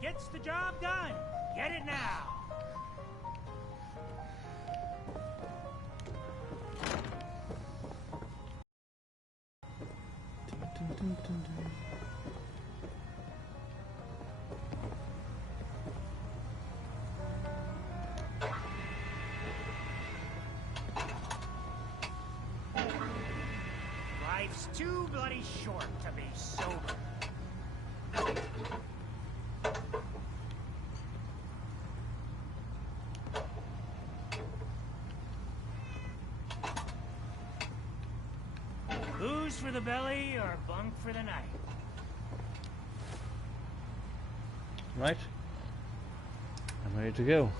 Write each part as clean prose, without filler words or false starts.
gets the job done. Get it now. Life's too bloody short to be sober. Booze for the belly or bunk for the night? Right. I'm ready to go.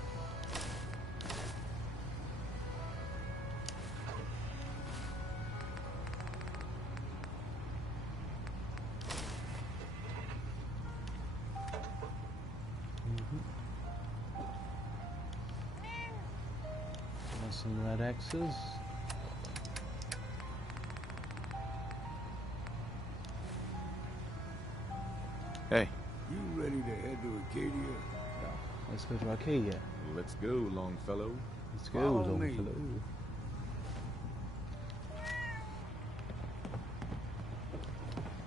Some red X's. Hey. You ready to head to Acadia? No. Let's go to Acadia. Let's go, Longfellow. Let's go, Follow me. Longfellow.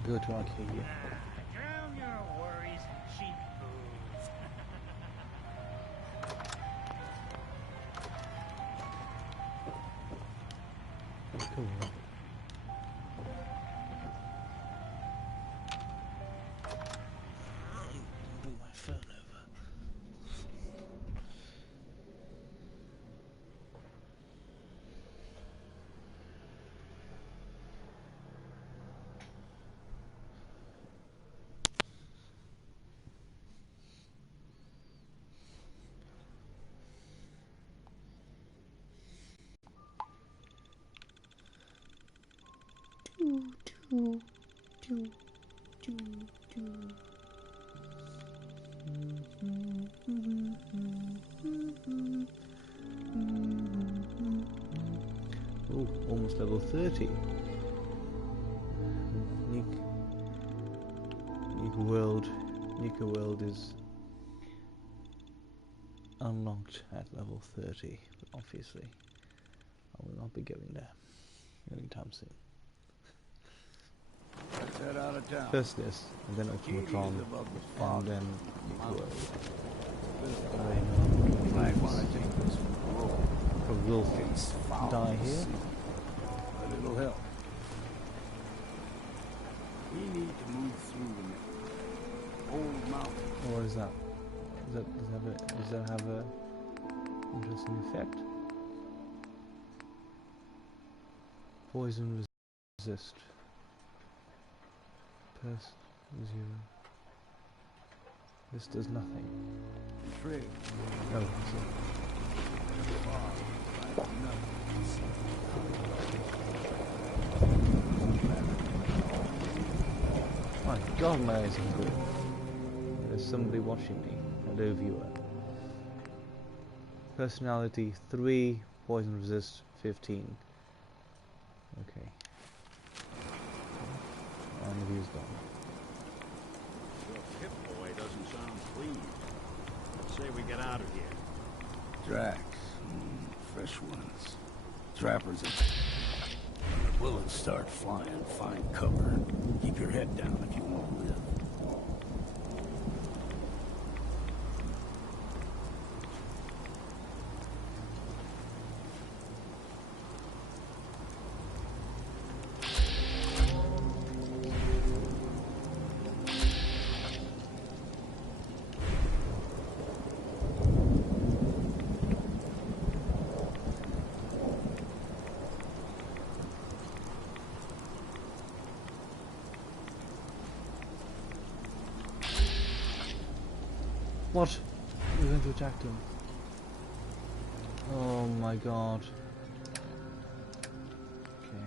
Go to Acadia. Drown your worries in cheap booze. Cool. Bring my phone over. Oh, almost level 30. Nika World is unlocked at level 30, but obviously I will not be going there anytime soon. Let's head out of town. First this, and then Ultimatron, and then Nika World. You might want to take this road. Will It's foul die to here? see, but it'll help. We need to move through the old mountain. What is that? Does that have a interesting effect? Poison resist. Purse 0. This does nothing. Trade. No, it's my God, my eyes are good. There's somebody watching me. Hello, viewer. Personality 3, poison resist 15. Okay. And the view's gone. Your Pip Boy doesn't sound pleased. Let's say we get out of here. Drax. Fresh ones. Trappers. Bullets start flying. Find cover. Keep your head down if you want to live. What? We're going to attack them. Oh my God. Okay.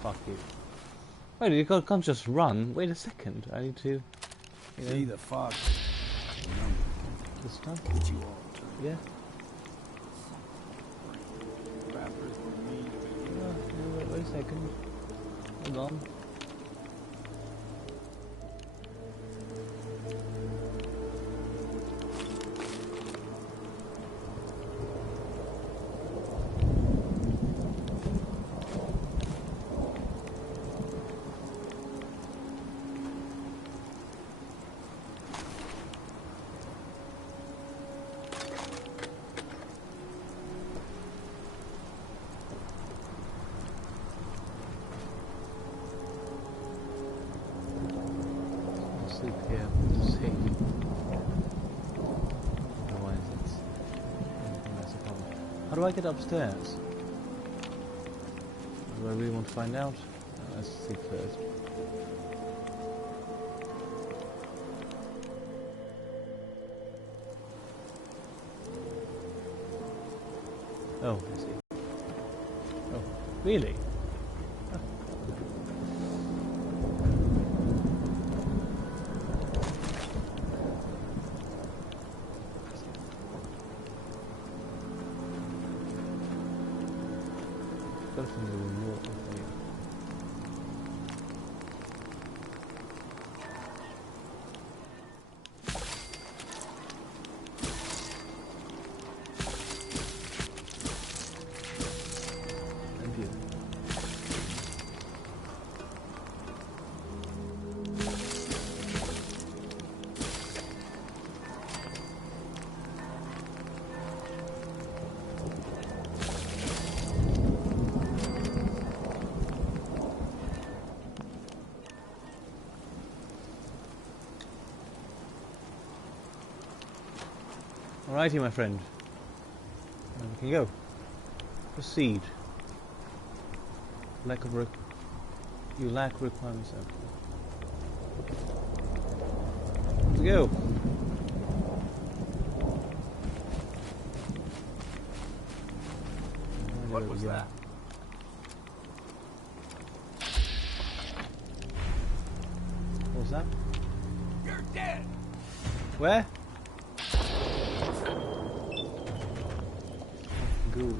Fuck you. Wait, you can't just run. Wait a second. I need to. See the fog. This time? Get you all. Yeah. Rappers for me. Wait a second. Hold on. Sleep here. See. Otherwise, that's a problem. How do I get upstairs? Do I really want to find out? Let's see first. Oh, I see. Oh, really? Definitely more for you. Thank you. Alrighty, my friend. We can go. Proceed. You lack requirements. Let's go. What was that? What was that? You're dead! Where? Ghoul.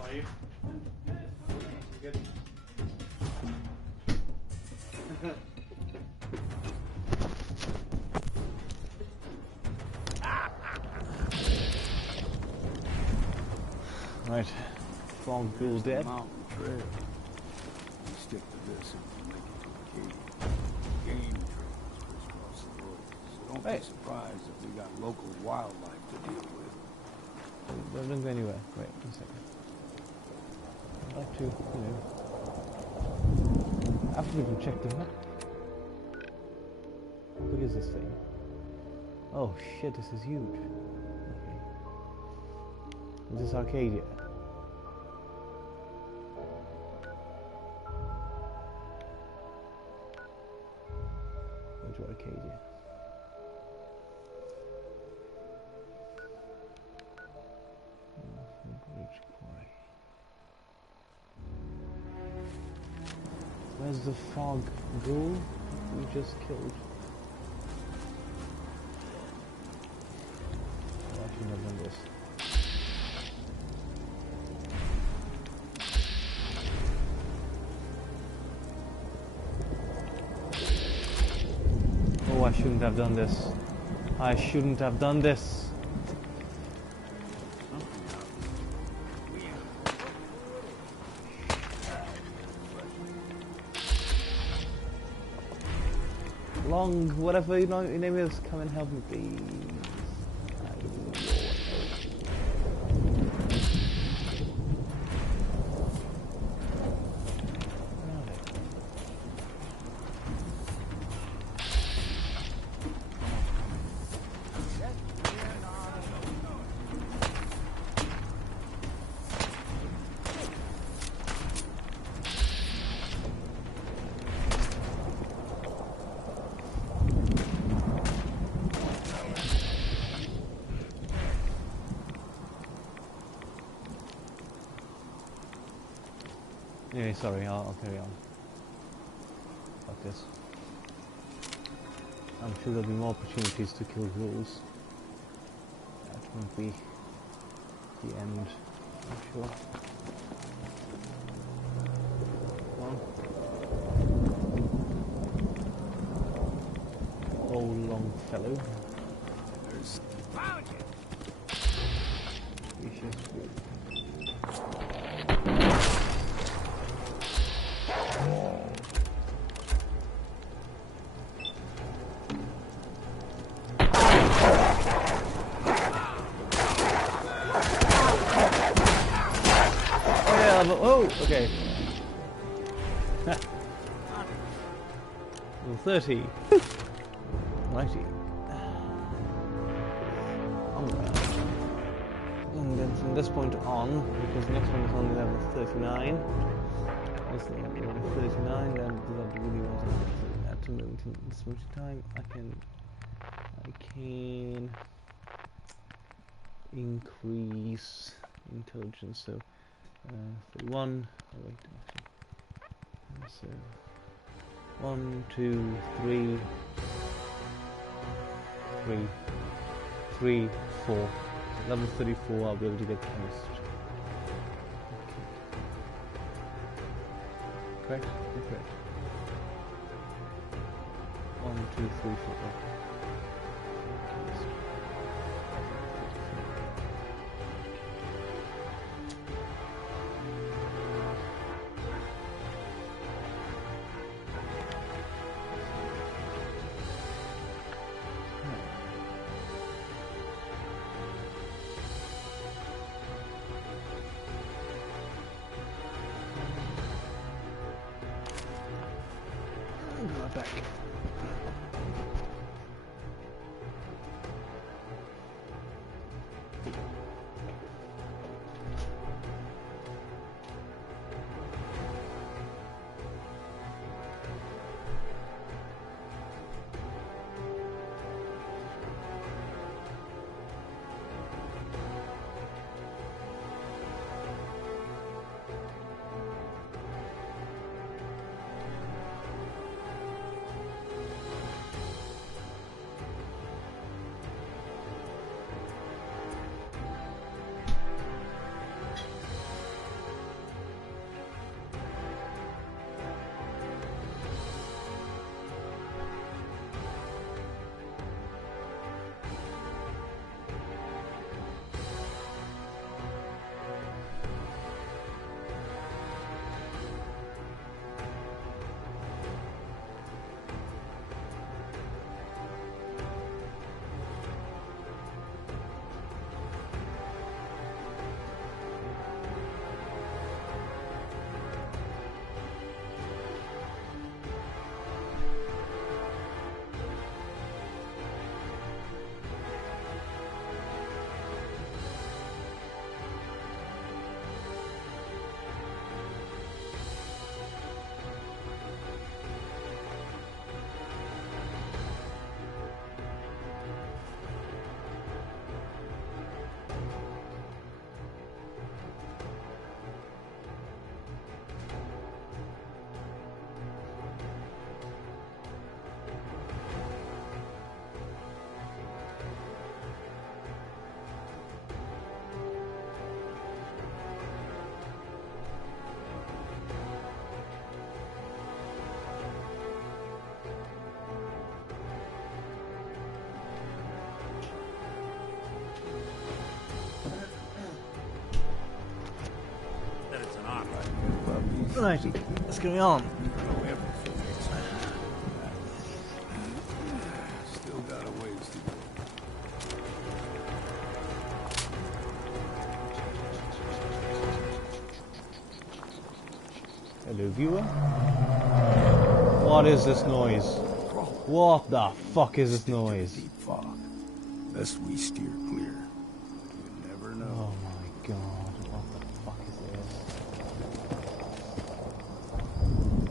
Are you? Good. Right. Fog Ghoul dead. Mountain trail. You stick to this and you make it to a cave. Game trails crisscross the road. So don't Hey. be surprised if we got local wildlife to deal with. Don't go anywhere. Wait a second. I'd like to, after we can check the map. How big is this thing? Oh shit, this is huge. Okay. Is this Arcadia? Go to Arcadia. Bridge Quarry. Where's the fog ghoul we just killed? Oh, I shouldn't have done this. Oh, I shouldn't have done this. I shouldn't have done this. Long, whatever your name is, come and help me, please. Anyway, sorry, I'll carry on. Fuck this. I'm sure there'll be more opportunities to kill ghouls. That won't be the end, I'm sure. Come on. Old long fellow. There's found you. Vicious food. Oh, okay. Level 30. Righty. And then from this point on, because the next one is only level 39. Also level 39, then that really wasn't at the moment in this much time. I can increase intelligence, so 31. Oh wait, actually. So 1, 2, 3, 3, 4. So level 34, I'll be able to get chemist. Okay. Correct? Correct. 1, 2, 3, 4. Chemist. Back. Righty, what's going on? Still got a ways to go. Hello, viewer. What is this noise? What the fuck is this noise? Deep fog. Best we steer clear. You never know. Oh my god, what the fuck is this?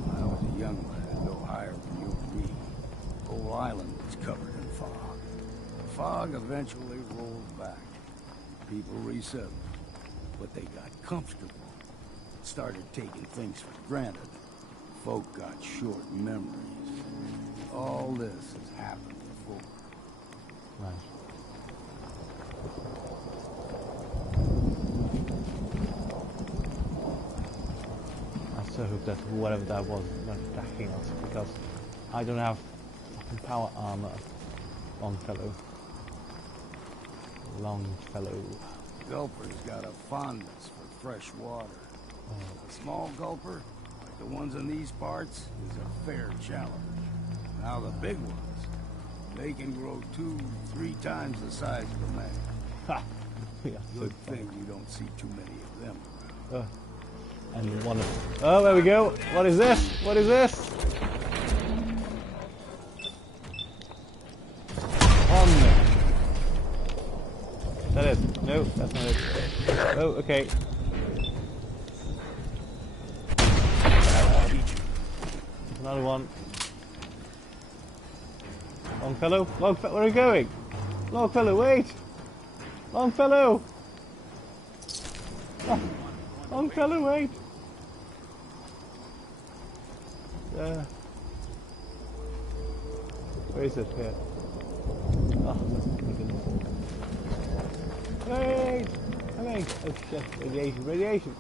When I was a young one, I'd go higher than you and me. The whole island was covered in fog. The fog eventually rolled back. People resettled, but they got comfortable. started taking things for granted, folk got short memories. All this has happened before. Right. I so hope that whatever that was not attacking us, because I don't have fucking power armor. Longfellow. Longfellow. Gulper's got a fondness for fresh water. A small gulper, like the ones in these parts, is a fair challenge. Now the big ones, they can grow 2-3 times the size of a man. Ha! Yeah, Good so thing you don't see too many of them around. And one of... Oh, there we go! What is this? What is this? Is that it? No, that's not it. Oh, okay. Another one. Longfellow? Longfellow, where are you going? Longfellow, wait! Longfellow! Oh, Longfellow, wait! Where is it? Here. Oh, my goodness. Wait! Okay. Oh shit, radiation, radiation!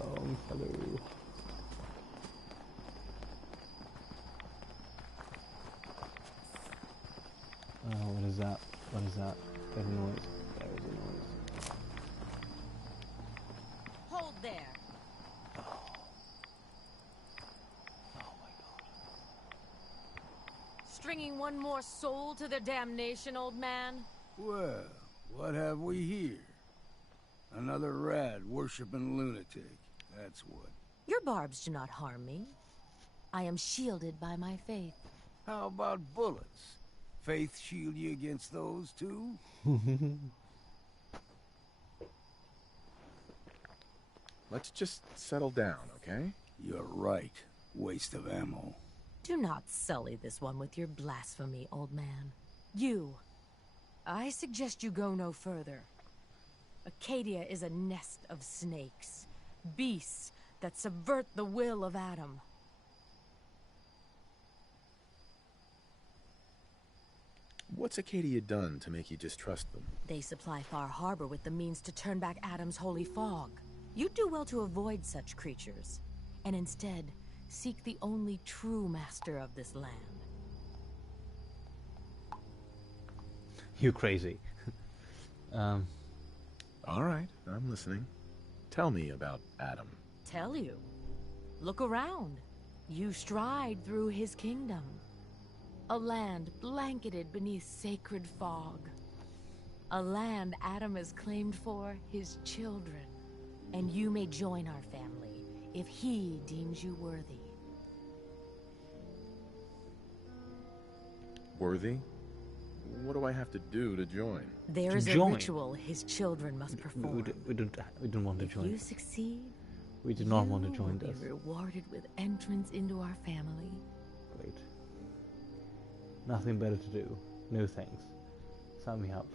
Longfellow. Oh, what is that? What is that? There's a noise. There is a noise. Hold there. Oh my god. Stringing one more soul to their damnation, old man? Well, what have we here? Another rad worshipping lunatic. That's what. Your barbs do not harm me. I am shielded by my faith. How about bullets? Faith shield you against those too? Let's just settle down, okay? You're right. Waste of ammo. Do not sully this one with your blasphemy, old man. You. I suggest you go no further. Acadia is a nest of snakes. Beasts that subvert the will of Adam. What's Acadia done to make you distrust them? They supply Far Harbor with the means to turn back Adam's holy fog. You'd do well to avoid such creatures, and instead seek the only true master of this land. You crazy. All right, I'm listening. Tell me about Adam. Tell you. Look around. You stride through his kingdom. A land blanketed beneath sacred fog. A land Adam has claimed for his children. And you may join our family if he deems you worthy. Worthy? What do I have to do to join? There is a join? ritual his children must perform. We don't want to If join. you succeed, We do not want to you join will this. be rewarded with entrance into our family. Great. Nothing better to do. No thanks. Sign me up.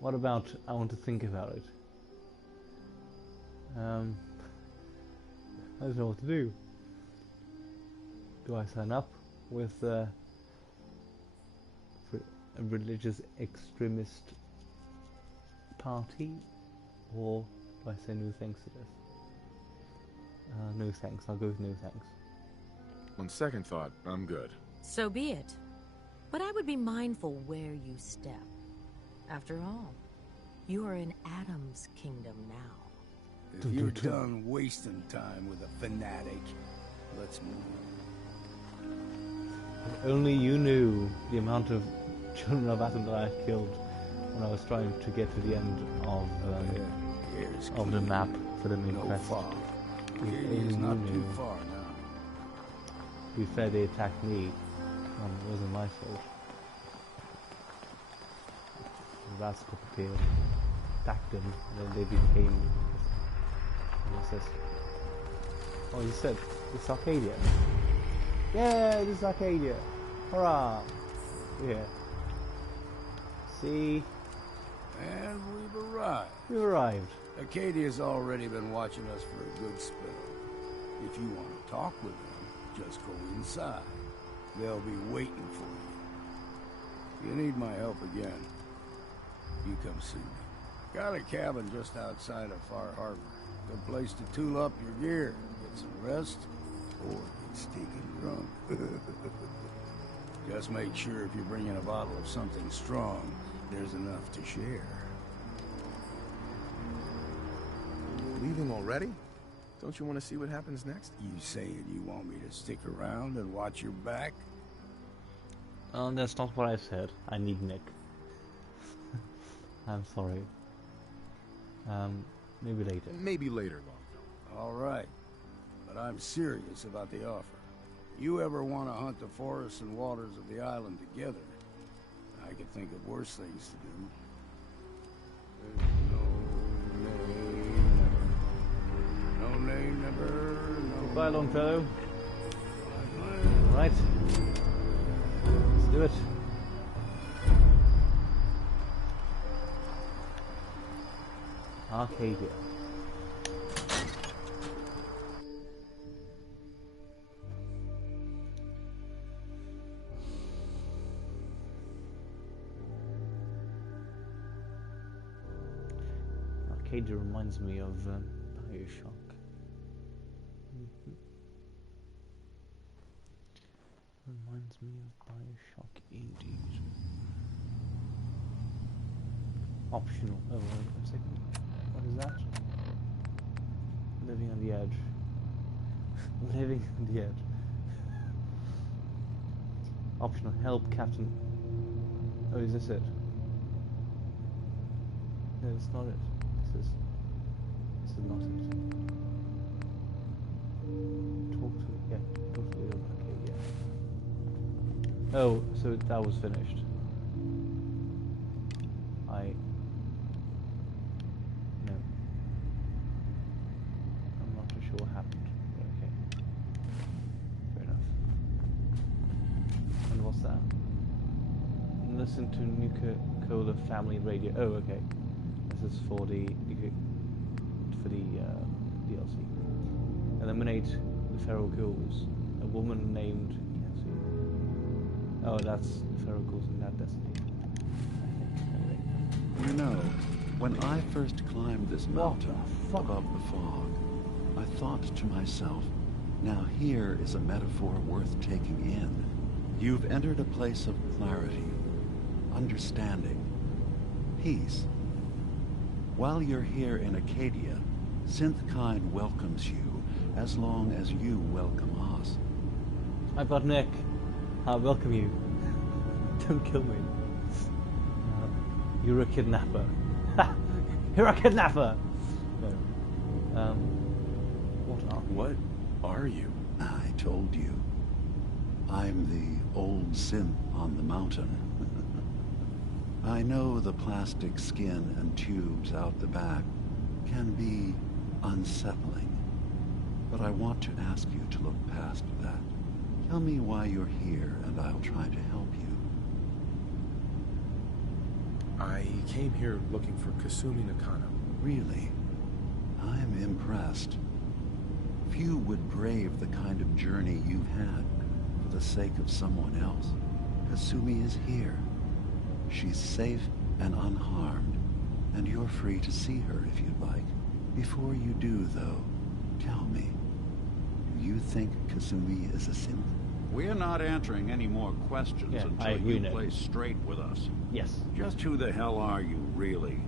What about I want to think about it? I don't know what to do. Do I sign up with for a religious extremist party, or do I say no thanks to this? No thanks. I'll go with no thanks. On second thought, I'm good. So be it. But I would be mindful where you step. After all, you are in Adam's kingdom now. If you're done wasting time with a fanatic, let's move on. If only you knew the amount of children of Adam that I killed when I was trying to get to the end of the map for the main No quest. fog. If only Acadia's you not knew. too far now. To be fair, they attacked me. It wasn't my fault. The rascal appeared, attacked them, and then they became... What's this? Oh, you said, this is Arcadia. Yeah, this is Arcadia. Hurrah! Yeah. See? And we've arrived. You arrived. Acadia's already been watching us for a good spell. If you want to talk with them, just go inside. They'll be waiting for you. If you need my help again, you come see me. Got a cabin just outside of Far Harbor. Good place to tool up your gear, get some rest, or get stinking drunk. Just make sure if you're bringing a bottle of something strong, there's enough to share. Leaving already? Don't you want to see what happens next? You saying you want me to stick around and watch your back? That's not what I said. I need Nick. I'm sorry. Maybe later. Maybe later, Longfellow. All right. But I'm serious about the offer. You ever want to hunt the forests and waters of the island together, I could think of worse things to do. There's no name never. Goodbye, Longfellow. Alright. Let's do it. Arcadia. Arcadia reminds me of Bioshock. Reminds me of Bioshock indeed. Optional. Oh, wait a second. What is that? Living on the edge. Living on the edge. Optional. Help, Captain. Oh, is this it? No, it's not it. This is not it. Talk to the other. Okay, yeah. Oh, so that was finished. No. I'm not too sure what happened. Okay. Fair enough. And what's that? Listen to Nuka-Cola Family Radio. Oh, okay. This is for the DLC. Eliminate the feral ghouls. A woman named Cassie. Oh, that's the feral ghouls in that Destiny. I think. Anyway. You know, when I first climbed this mountain above the fog, I thought to myself, now here is a metaphor worth taking in. You've entered a place of clarity, understanding, peace. While you're here in Acadia, Synthkind welcomes you as long as you welcome us. I've got Nick. I welcome you. Don't kill me. You're a kidnapper. You're a kidnapper! No. What are you? I told you. I'm the old synth on the mountain. I know the plastic skin and tubes out the back can be unsettling, but I want to ask you to look past that. Tell me why you're here, and I'll try to help you. I came here looking for Kasumi Nakano. Really? I'm impressed. Few would brave the kind of journey you've had for the sake of someone else. Kasumi is here. She's safe and unharmed, and you're free to see her if you'd like. Before you do, though, tell me, do you think Kasumi is a synth? We're not answering any more questions until you play straight with us. Yes. Just who the hell are you, really?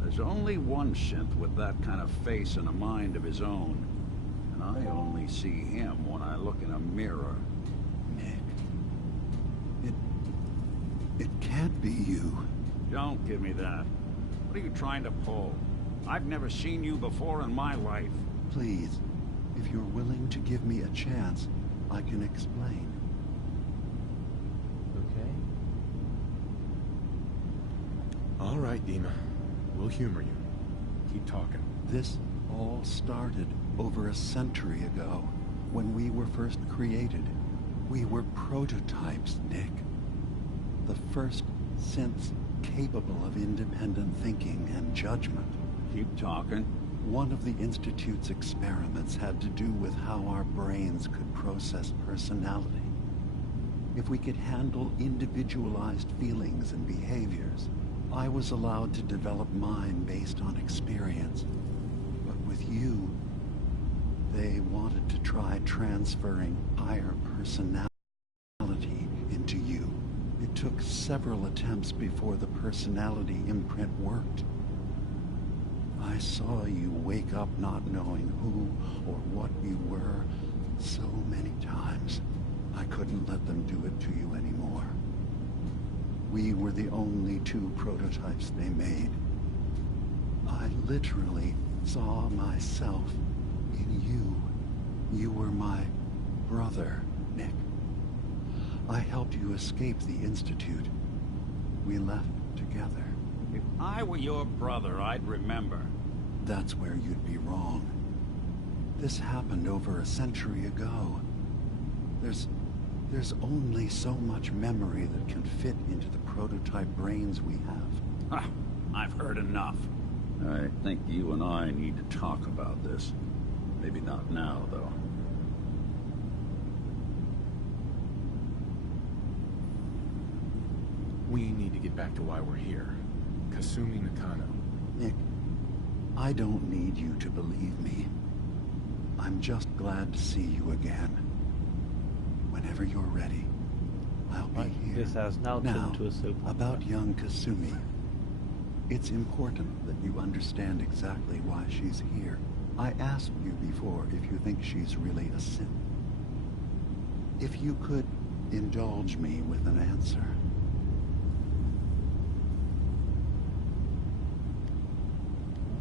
There's only one synth with that kind of face and a mind of his own. And I only see him when I look in a mirror. Nick. It can't be you. Don't give me that. What are you trying to pull? I've never seen you before in my life. Please, if you're willing to give me a chance, I can explain. Okay. All right, Dima. We'll humor you. Keep talking. This all started over a century ago, when we were first created. We were prototypes, Nick. The first synths capable of independent thinking and judgment. Keep talking. One of the Institute's experiments had to do with how our brains could process personality. If we could handle individualized feelings and behaviors, I was allowed to develop mine based on experience. But with you, they wanted to try transferring higher personality into you. It took several attempts before the personality imprint worked. I saw you wake up not knowing who or what you were so many times. I couldn't let them do it to you anymore. We were the only two prototypes they made. I literally saw myself in you. You were my brother, Nick. I helped you escape the Institute. We left together. If I were your brother, I'd remember. That's where you'd be wrong. This happened over a century ago. There's only so much memory that can fit into the prototype brains we have. I've heard enough. I think you and I need to talk about this. Maybe not now, though. We need to get back to why we're here. Kasumi Nakano. Nick, I don't need you to believe me. I'm just glad to see you again. Whenever you're ready, I'll be here. This has now turned to a soap opera. About young Kasumi. It's important that you understand exactly why she's here. I asked you before if you think she's really a synth. If you could indulge me with an answer.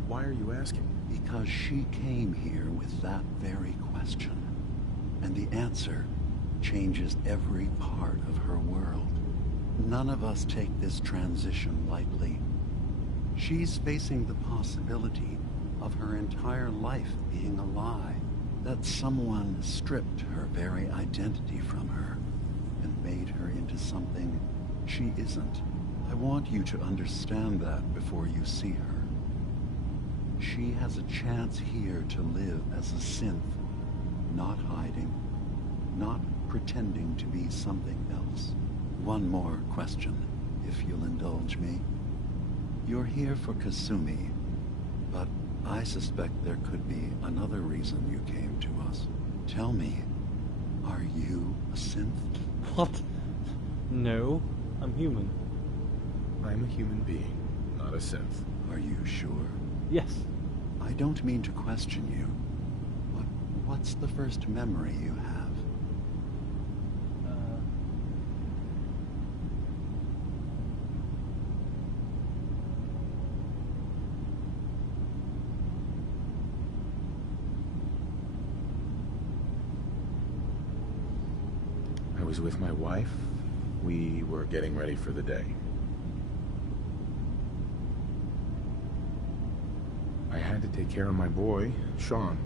Why are you asking? Because she came here with that very question. And the answer changes every part of her world. None of us take this transition lightly. She's facing the possibility of her entire life being a lie, that someone stripped her very identity from her and made her into something she isn't. I want you to understand that before you see her. She has a chance here to live as a synth, not hiding, not pretending to be something else. One more question, if you'll indulge me. You're here for Kasumi, but I suspect there could be another reason you came to us. Tell me, are you a synth? What? No, I'm human. I'm a human being, not a synth. Are you sure? Yes. I don't mean to question you, but what's the first memory you have? I was with my wife. We were getting ready for the day. I had to take care of my boy, Sean.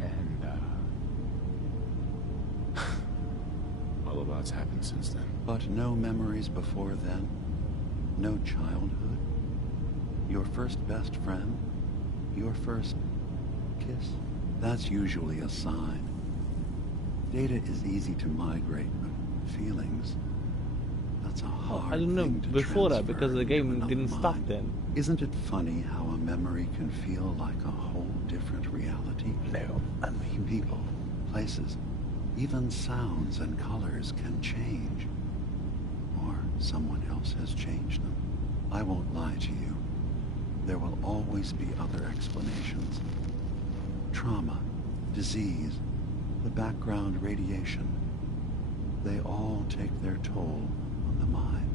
And, a lot's happened since then. But no memories before then? No childhood? Your first best friend? Your first kiss? That's usually a sign. Data is easy to migrate, but feelings, that's a hard I don't know thing to before that transfer because the into game another didn't stop mind. then. Isn't it funny how a memory can feel like a whole different reality? No, I mean People, places, even sounds and colors can change. Or someone else has changed them. I won't lie to you. There will always be other explanations. Trauma, disease, the background radiation. They all take their toll on the mind.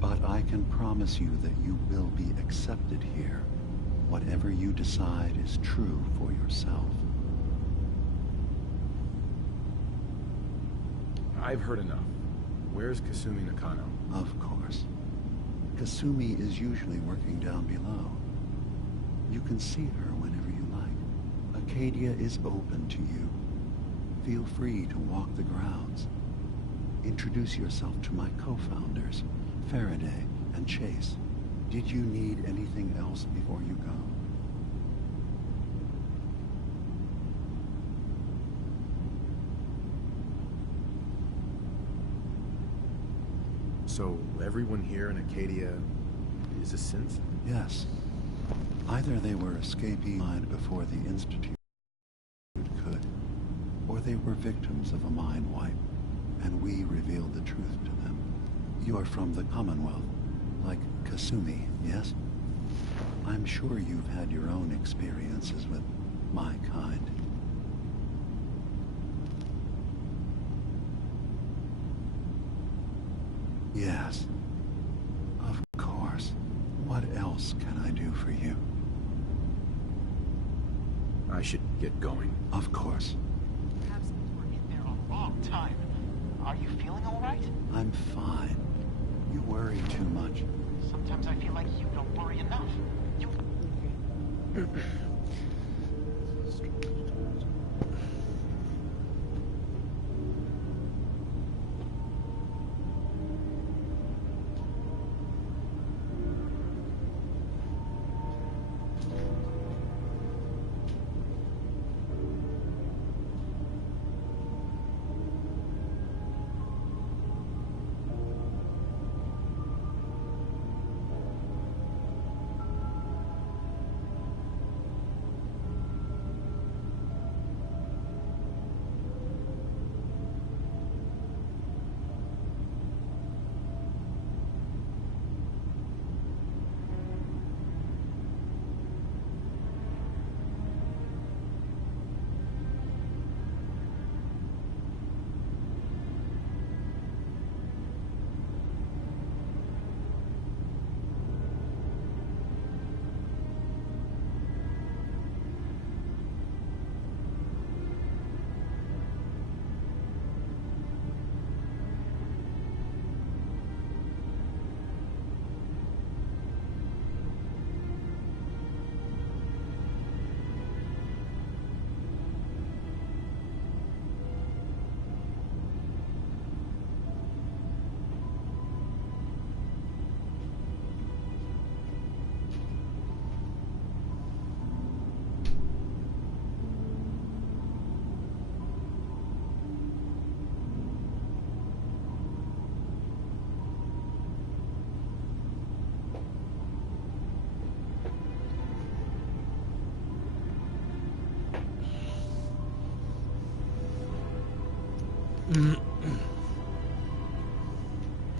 But I can promise you that you will be accepted here. Whatever you decide is true for yourself. I've heard enough. Where's Kasumi Nakano? Of course. Kasumi is usually working down below. You can see her whenever you like. Acadia is open to you. Feel free to walk the grounds. Introduce yourself to my co-founders, Faraday, and Chase. Did you need anything else before you go? So, everyone here in Acadia is a synth? Yes. Either they were escaping before the Institute could, or they were victims of a mind wipe, and we revealed the truth to them. You are from the Commonwealth, like Kasumi, yes? I'm sure you've had your own experiences with my kind. Yes. Of course. What else can I do for you? I should get going. Of course. Perhaps we're in there a long time. Are you feeling all right? I'm fine. You worry too much. Sometimes I feel like you don't worry enough. You...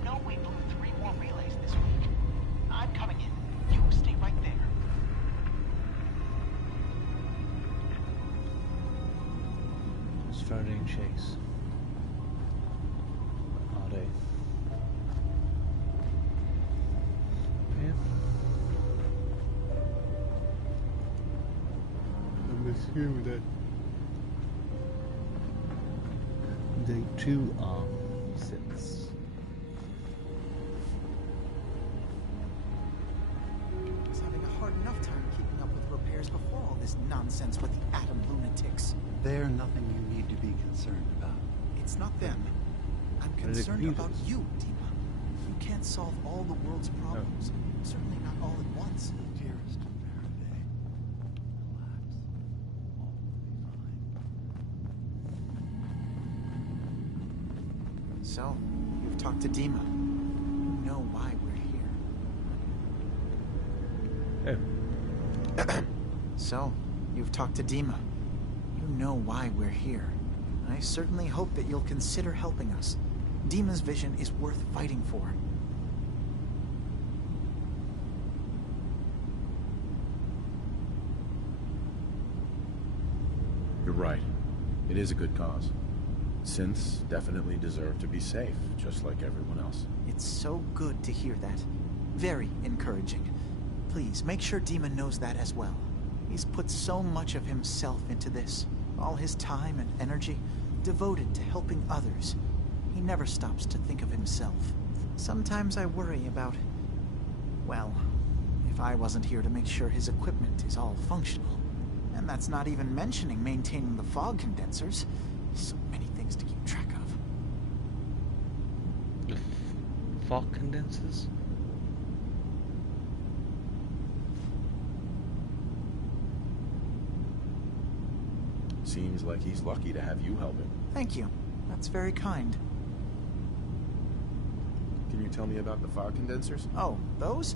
No, we blew 3 more relays this week. I'm coming in. You stay right there. It's Faraday and Chase. Are they? Yeah. I'm assuming that they too are synths. I was having a hard enough time keeping up with repairs before all this nonsense with the atom lunatics. They're nothing you need to be concerned about. It's not them. I'm They're the concerned about computers. you, Dima. You can't solve all the world's problems. Certainly not all at once. Dearest Faraday, relax. All will be fine. So, you've talked to Dima. You know why we're here. Oh. So, you've talked to Dima. You know why we're here. I certainly hope that you'll consider helping us. Dima's vision is worth fighting for. You're right. It is a good cause. Synths definitely deserve to be safe, just like everyone else. It's so good to hear that. Very encouraging. Please, make sure Dima knows that as well. He's put so much of himself into this. All his time and energy devoted to helping others. He never stops to think of himself. Sometimes I worry about... well, if I wasn't here to make sure his equipment is all functional. And that's not even mentioning maintaining the fog condensers. So many things to keep track of. fog condensers? Seems like he's lucky to have you help him. Thank you. That's very kind. Can you tell me about the fog condensers? Oh, those?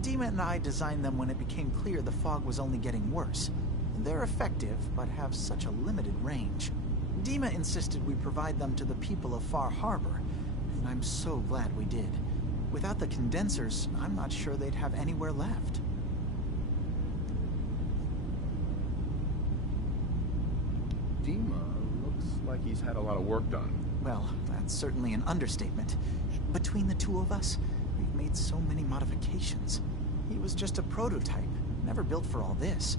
Dima and I designed them when it became clear the fog was only getting worse. They're effective, but have such a limited range. Dima insisted we provide them to the people of Far Harbor, and I'm so glad we did. Without the condensers, I'm not sure they'd have anywhere left. Dima looks like he's had a lot of work done. Well, that's certainly an understatement. Between the two of us, we've made so many modifications. He was just a prototype, never built for all this.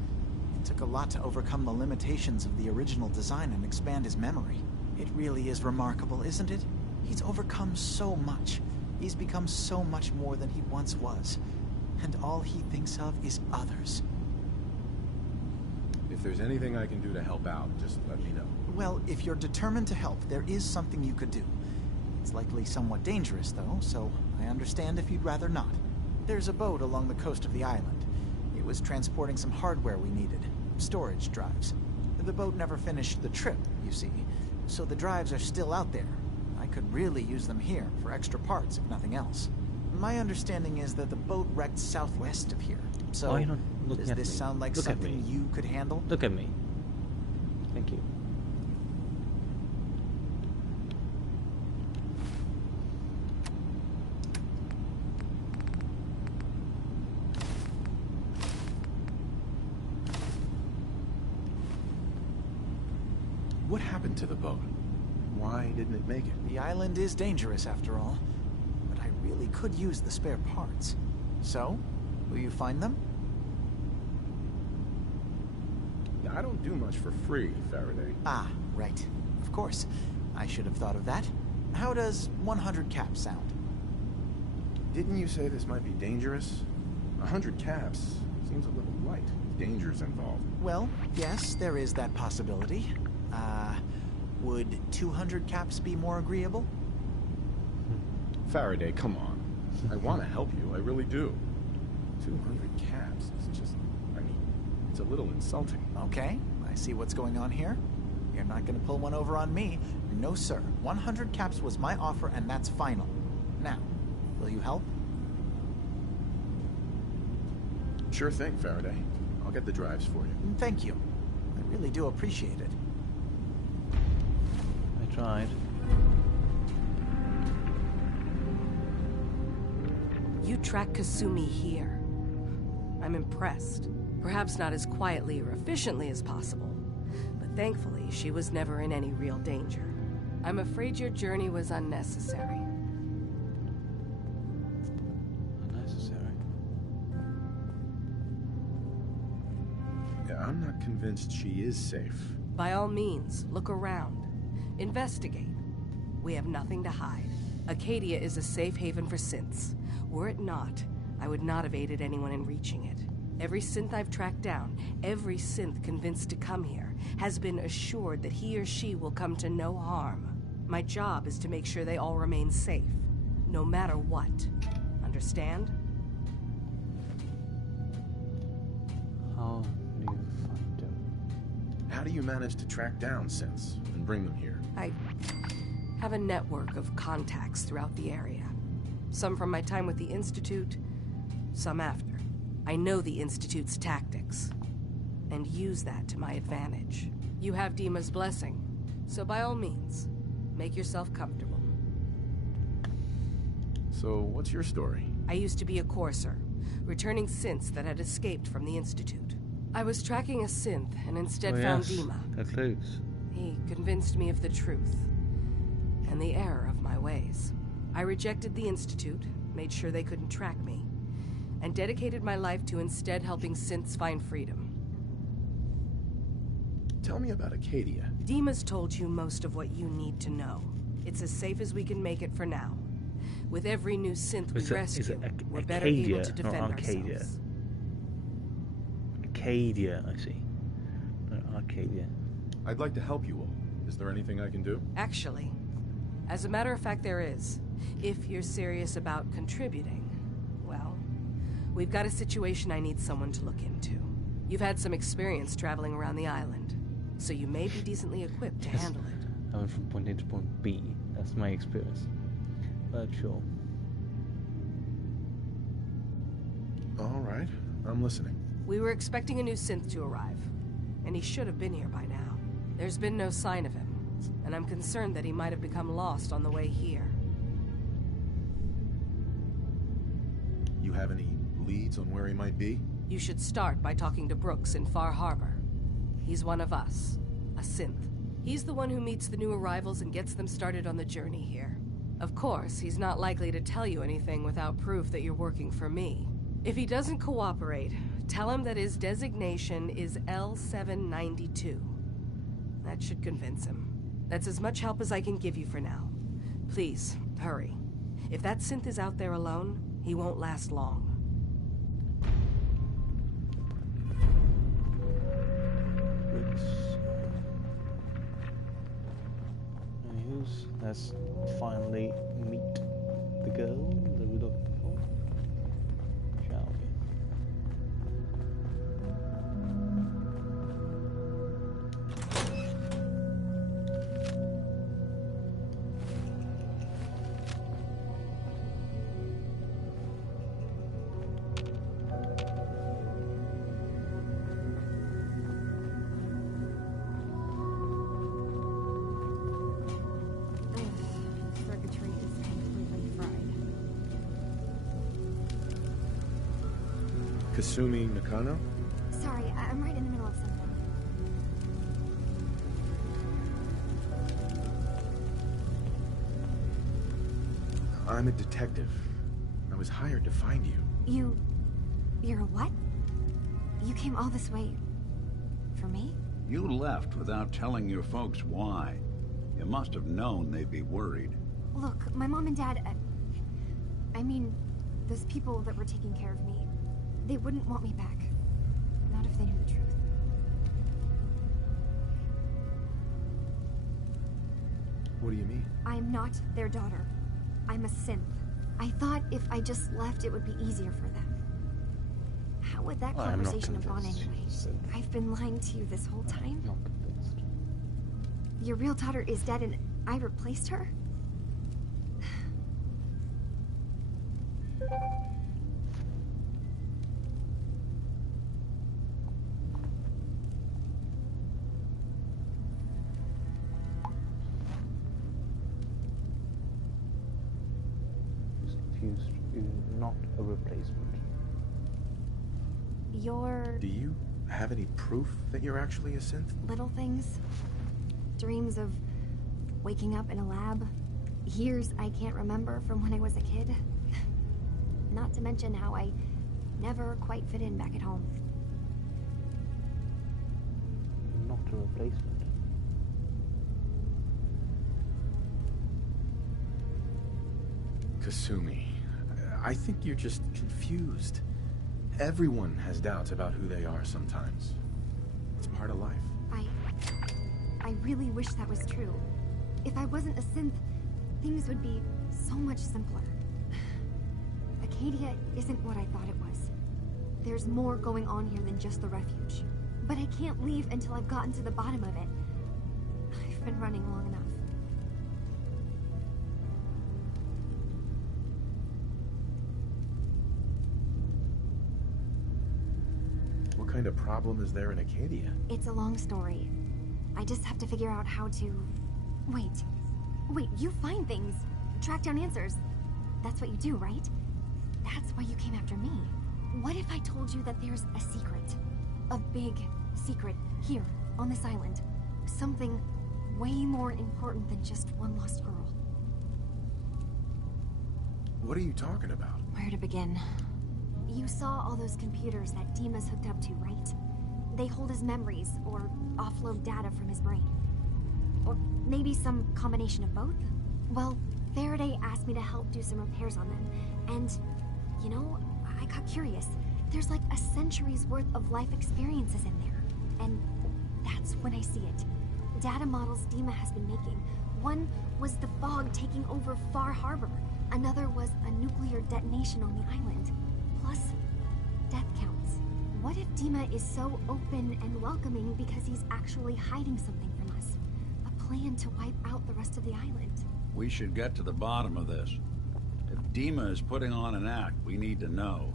It took a lot to overcome the limitations of the original design and expand his memory. It really is remarkable, isn't it? He's overcome so much. He's become so much more than he once was. And all he thinks of is others. If there's anything I can do to help out, just let me know. Well, if you're determined to help, there is something you could do. It's likely somewhat dangerous, though, so I understand if you'd rather not. There's a boat along the coast of the island. It was transporting some hardware we needed. Storage drives. The boat never finished the trip, you see, so the drives are still out there. I could really use them here for extra parts, if nothing else. My understanding is that the boat wrecked southwest of here. So, Why not looking does at this me? sound like Look at something me. you could handle? Look at me. Thank you. What happened to the boat? Why didn't it make it? The island is dangerous, after all. But I really could use the spare parts. So, will you find them? I don't do much for free, Faraday. Ah, right. Of course. I should have thought of that. How does 100 caps sound? Didn't you say this might be dangerous? 100 caps seems a little light. Dangers involved. Well, yes, there is that possibility. Would 200 caps be more agreeable? Faraday, come on. I want to help you, I really do. 200 caps is just, it's a little insulting. Okay, I see what's going on here. You're not going to pull one over on me. No, sir. 100 caps was my offer, and that's final. Now, will you help? Sure thing, Faraday. I'll get the drives for you. Thank you. I really do appreciate it. I tried. You track Kasumi here. I'm impressed. Perhaps not as quietly or efficiently as possible, but thankfully she was never in any real danger. I'm afraid your journey was unnecessary. Unnecessary. Yeah, I'm not convinced she is safe. By all means, look around. Investigate. We have nothing to hide. Acadia is a safe haven for synths. Were it not, I would not have aided anyone in reaching it. Every synth I've tracked down, every synth convinced to come here, has been assured that he or she will come to no harm. My job is to make sure they all remain safe, no matter what. Understand? How do you find them? How do you manage to track down synths and bring them here? I have a network of contacts throughout the area. Some from my time with the Institute, some after. I know the Institute's tactics, and use that to my advantage. You have Dima's blessing, so by all means, make yourself comfortable. So, what's your story? I used to be a courser, returning synths that had escaped from the Institute. I was tracking a synth and instead found Dima. The clues. He convinced me of the truth, and the error of my ways. I rejected the Institute, made sure they couldn't track me, and dedicated my life to instead helping synths find freedom. Tell me about Acadia. Dima's told you most of what you need to know. It's as safe as we can make it for now. With every new synth we rescue, we're better able to defend ourselves. Acadia, I see. No, Arcadia. I'd like to help you all. Is there anything I can do? Actually, as a matter of fact, there is. If you're serious about contributing, well, we've got a situation I need someone to look into. You've had some experience traveling around the island, so you may be decently equipped to handle it. I went from point A to point B. That's my experience. But sure. All right, I'm listening. We were expecting a new synth to arrive, and he should have been here by now. There's been no sign of him, and I'm concerned that he might have become lost on the way here. You have any leads on where he might be? You should start by talking to Brooks in Far Harbor. He's one of us, a synth. He's the one who meets the new arrivals and gets them started on the journey here. Of course, he's not likely to tell you anything without proof that you're working for me. If he doesn't cooperate, tell him that his designation is L792. That should convince him. That's as much help as I can give you for now. Please, hurry. If that synth is out there alone, he won't last long. Let's finally meet the girl that we're looking for, shall we? Kasumi Nakano? Sorry, I'm right in the middle of something. I'm a detective. I was hired to find you. You're a what? You came all this way for me? You left without telling your folks why. You must have known they'd be worried. Look, my mom and dad... I mean, those people that were taking care of me, they wouldn't want me back. Not if they knew the truth. What do you mean? I'm not their daughter. I'm a synth. I thought if I just left, it would be easier for them. How would that conversation have gone anyway? I've been lying to you this whole time? Not convinced. Your real daughter is dead and I replaced her? You're not a replacement. Do you have any proof that you're actually a synth? Little things. Dreams of waking up in a lab. Years I can't remember from when I was a kid. Not to mention how I never quite fit in back at home. Not a replacement. Kasumi, I think you're just confused. Everyone has doubts about who they are sometimes. It's part of life. I really wish that was true. If I wasn't a synth, things would be so much simpler. Acadia isn't what I thought it was. There's more going on here than just the refuge. But I can't leave until I've gotten to the bottom of it. I've been running long enough. What kind of problem is there in Acadia? It's a long story. I just have to figure out how to... Wait, you find things. Track down answers. That's what you do, right? That's why you came after me. What if I told you that there's a secret? A big secret here, on this island. Something way more important than just one lost girl. What are you talking about? Where to begin? You saw all those computers that Dima's hooked up to, right? They hold his memories, or offload data from his brain. Or maybe some combination of both? Well, Faraday asked me to help do some repairs on them, and, you know, I got curious. There's like a century's worth of life experiences in there, and that's when I see it. Data models Dima has been making. One was the fog taking over Far Harbor. Another was a nuclear detonation on the island. Plus, death counts. What if Dima is so open and welcoming because he's actually hiding something from us? A plan to wipe out the rest of the island. We should get to the bottom of this. If Dima is putting on an act, we need to know.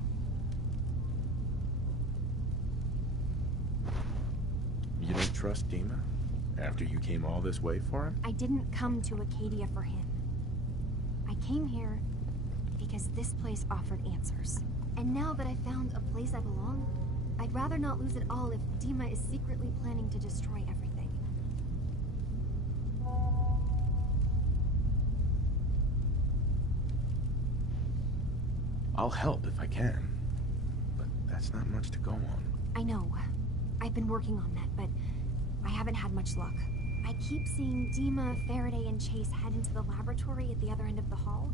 You don't trust Dima? After you came all this way for him? I didn't come to Acadia for him. I came here because this place offered answers. And now that I found a place I belong, I'd rather not lose it all if Dima is secretly planning to destroy everything. I'll help if I can. But that's not much to go on. I know. I've been working on that, but I haven't had much luck. I keep seeing Dima, Faraday, and Chase head into the laboratory at the other end of the hall.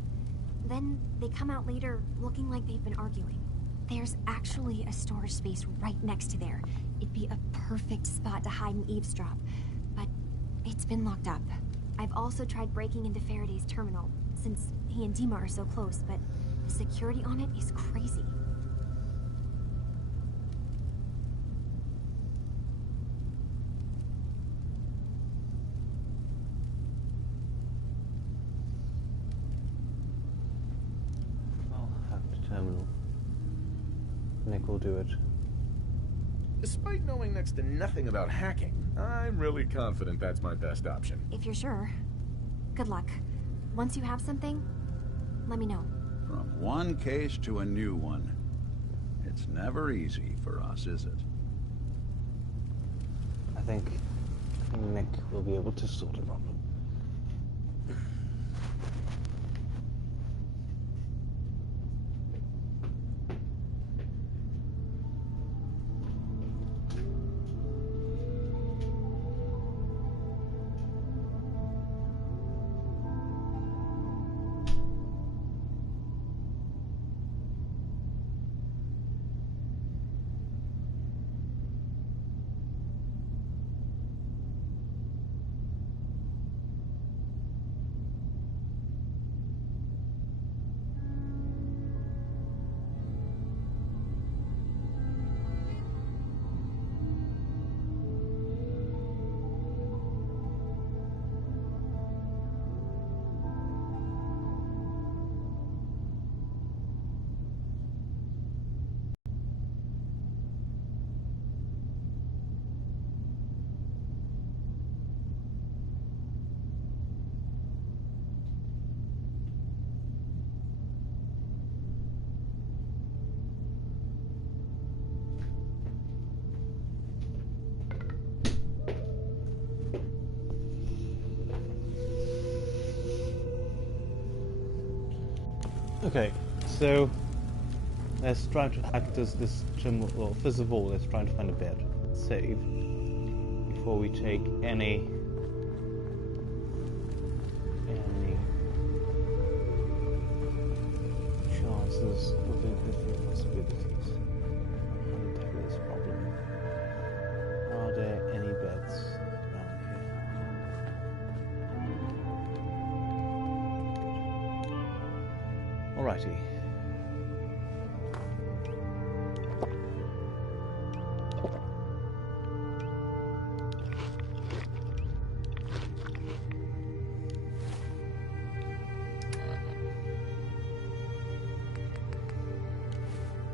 Then they come out later looking like they've been arguing. There's actually a storage space right next to there. It'd be a perfect spot to hide and eavesdrop, but it's been locked up. I've also tried breaking into Faraday's terminal, since he and Dima are so close, but the security on it is crazy. I'll have the terminal. Nick will do it. Despite knowing next to nothing about hacking, I'm really confident that's my best option. If you're sure. Good luck. Once you have something, let me know. From one case to a new one. It's never easy for us, is it? I think Nick will be able to sort the problem. Okay, so let's try to hack this terminal. Well, first of all, let's try to find a bed. Save before we take any chances of the different possibilities. And that is a problem. Are there any beds around here? Alrighty.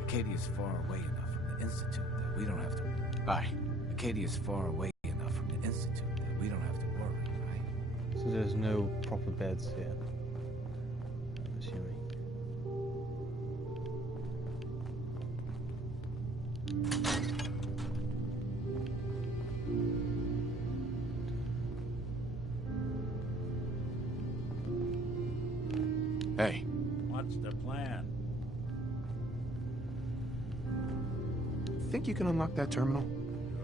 Acadia's far away enough from the Institute that we don't have to... Bye. Acadia's far away enough from the Institute that we don't have to worry, right? So there's no proper beds here, I'm assuming. Hey. What's the plan? Think you can unlock that terminal?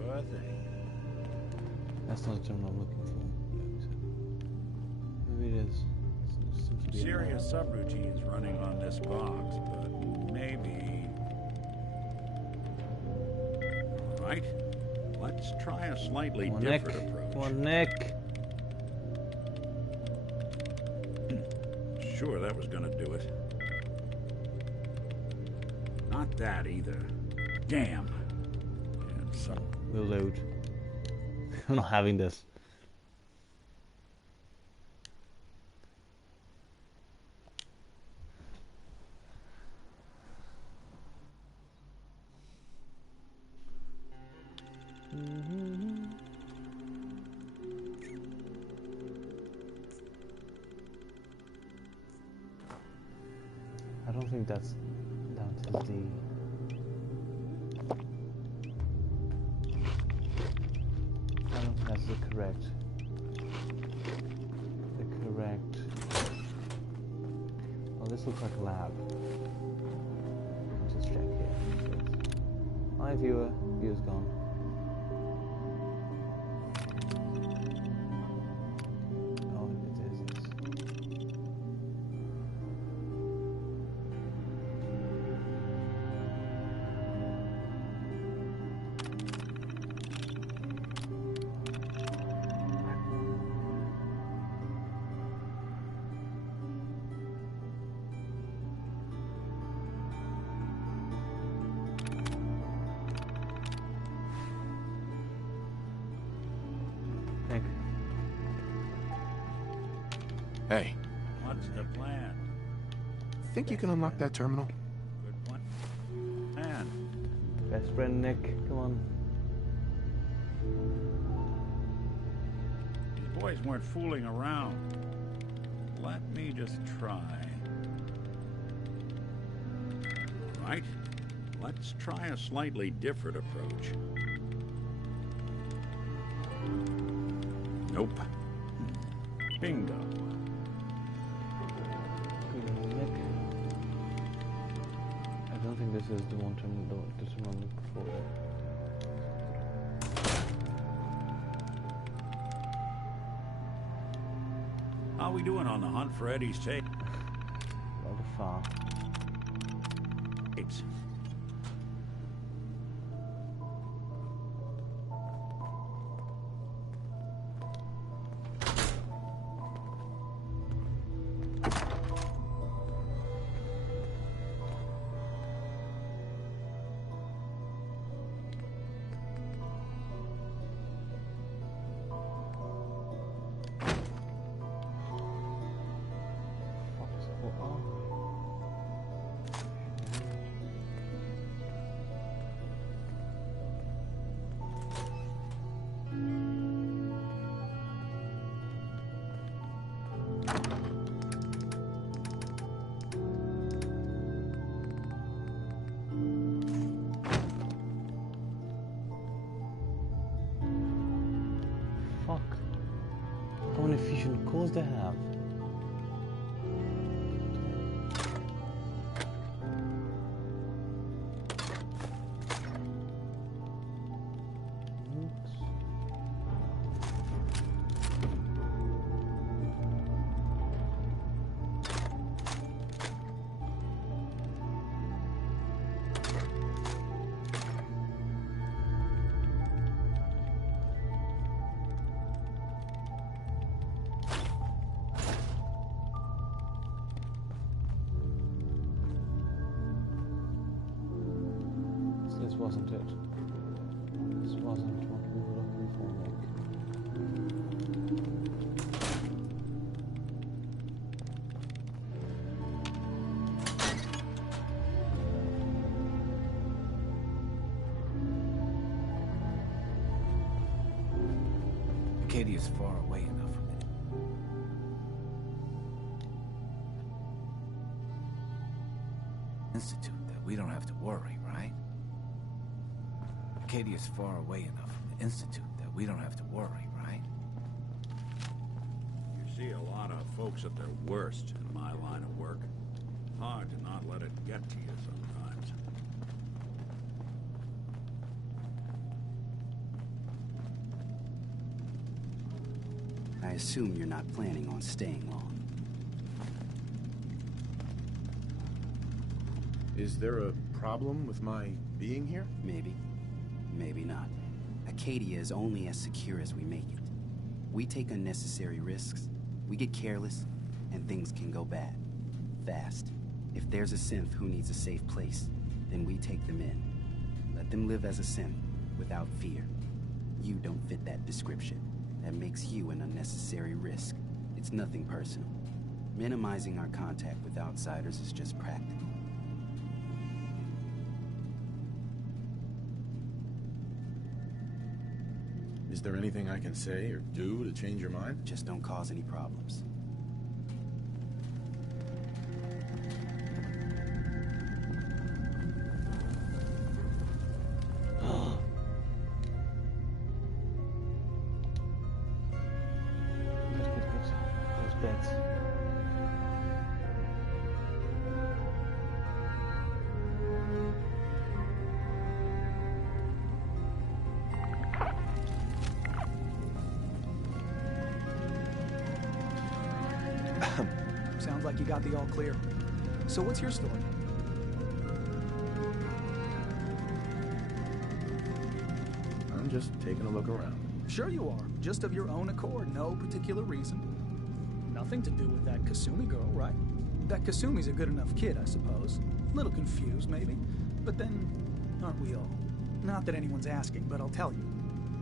Sure thing. That's not the terminal I'm looking for. Maybe it is. It seems to be Serious subroutines running on this box, but maybe... Right. Let's try a slightly Come on, different Nick. approach. Come on, Nick. sure that was gonna do it. Not that either. Damn. And so We'll load. I'm not having this. I don't think that's down to the. I don't think that's the correct. Oh, this looks like a lab. Let's just check here. Hi, viewer. Viewer's gone. Oh, it is this. Nick. Hey, what's the plan? think you can unlock that terminal? Good one. Man, Best friend Nick, come on. these boys weren't fooling around. Let me just try. Right? Let's try a slightly different approach. Nope. Bingo. Nick. I don't think this is the one terminal. This one I'm looking for. How we doing on the hunt for Eddie's tape? Rather far. Tapes. Fuck. How many fusion cores they have? This wasn't it. This wasn't what we were looking for, Nick. Acadia's far away enough from it. Institute that we don't have to worry, right? Acadia's far away enough from the Institute that we don't have to worry, right? You see a lot of folks at their worst in my line of work. Hard to not let it get to you sometimes. I assume you're not planning on staying long. Is there a problem with my being here? Maybe. Maybe not. Acadia is only as secure as we make it. We take unnecessary risks, we get careless, and things can go bad. fast. If there's a synth who needs a safe place, then we take them in. Let them live as a synth, without fear. You don't fit that description. That makes you an unnecessary risk. It's nothing personal. Minimizing our contact with outsiders is just practical. Is there anything I can say or do to change your mind? Just don't cause any problems. Those beds. Sounds like you got the all clear. So what's your story? I'm just taking a look around. Sure you are. Just of your own accord, no particular reason. Nothing to do with that Kasumi girl, right? That Kasumi's a good enough kid, I suppose. Little confused, maybe. But then, aren't we all? Not that anyone's asking, but I'll tell you.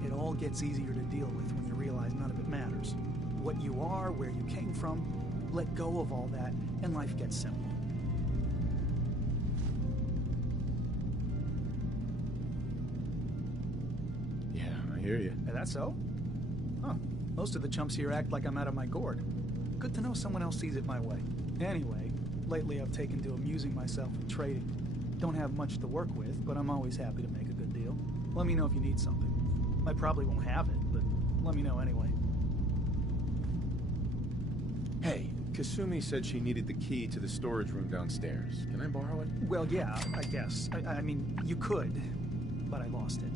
It all gets easier to deal with when you realize none of it matters. What you are, where you came from, let go of all that, and life gets simple. Yeah, I hear you. Is that so? Huh. Most of the chumps here act like I'm out of my gourd. Good to know someone else sees it my way. Anyway, lately I've taken to amusing myself with trading. Don't have much to work with, but I'm always happy to make a good deal. Let me know if you need something. I probably won't have it, but let me know anyway. Hey, Kasumi said she needed the key to the storage room downstairs. Can I borrow it? Well, yeah, I guess. I mean, you could, but I lost it.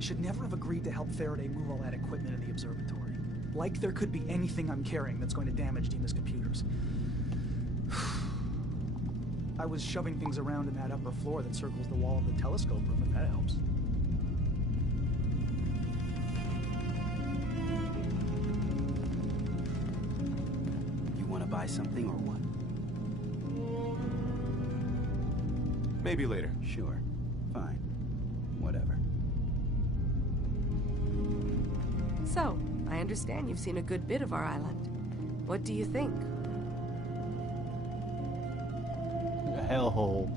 Should never have agreed to help Faraday move all that equipment in the observatory. Like there could be anything I'm carrying that's going to damage Dima's computers. I was shoving things around in that upper floor that circles the wall of the telescope room, if that helps. You want to buy something or what? Maybe later. Sure. Fine. Whatever. So, I understand you've seen a good bit of our island. What do you think? A hellhole.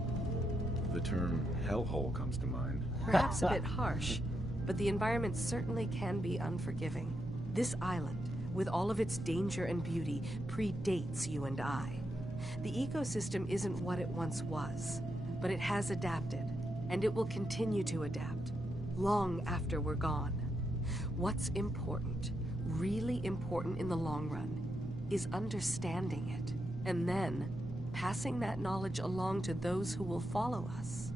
The term hellhole comes to mind. Perhaps a bit harsh, but the environment certainly can be unforgiving. This island, with all of its danger and beauty, predates you and I. The ecosystem isn't what it once was, but it has adapted, and it will continue to adapt, long after we're gone. What's important, really important in the long run, is understanding it, and then passing that knowledge along to those who will follow us.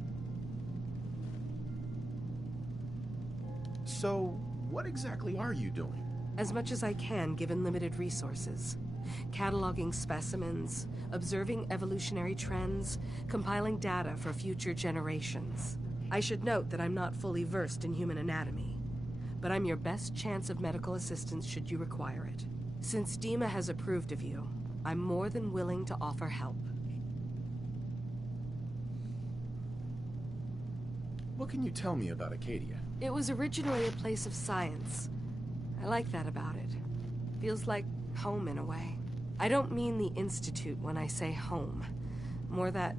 So, what exactly are you doing? As much as I can, given limited resources. Cataloging specimens, observing evolutionary trends, compiling data for future generations. I should note that I'm not fully versed in human anatomy, but I'm your best chance of medical assistance should you require it. Since Dima has approved of you, I'm more than willing to offer help. What can you tell me about Acadia? It was originally a place of science. I like that about it. Feels like home in a way. I don't mean the Institute when I say home. More that,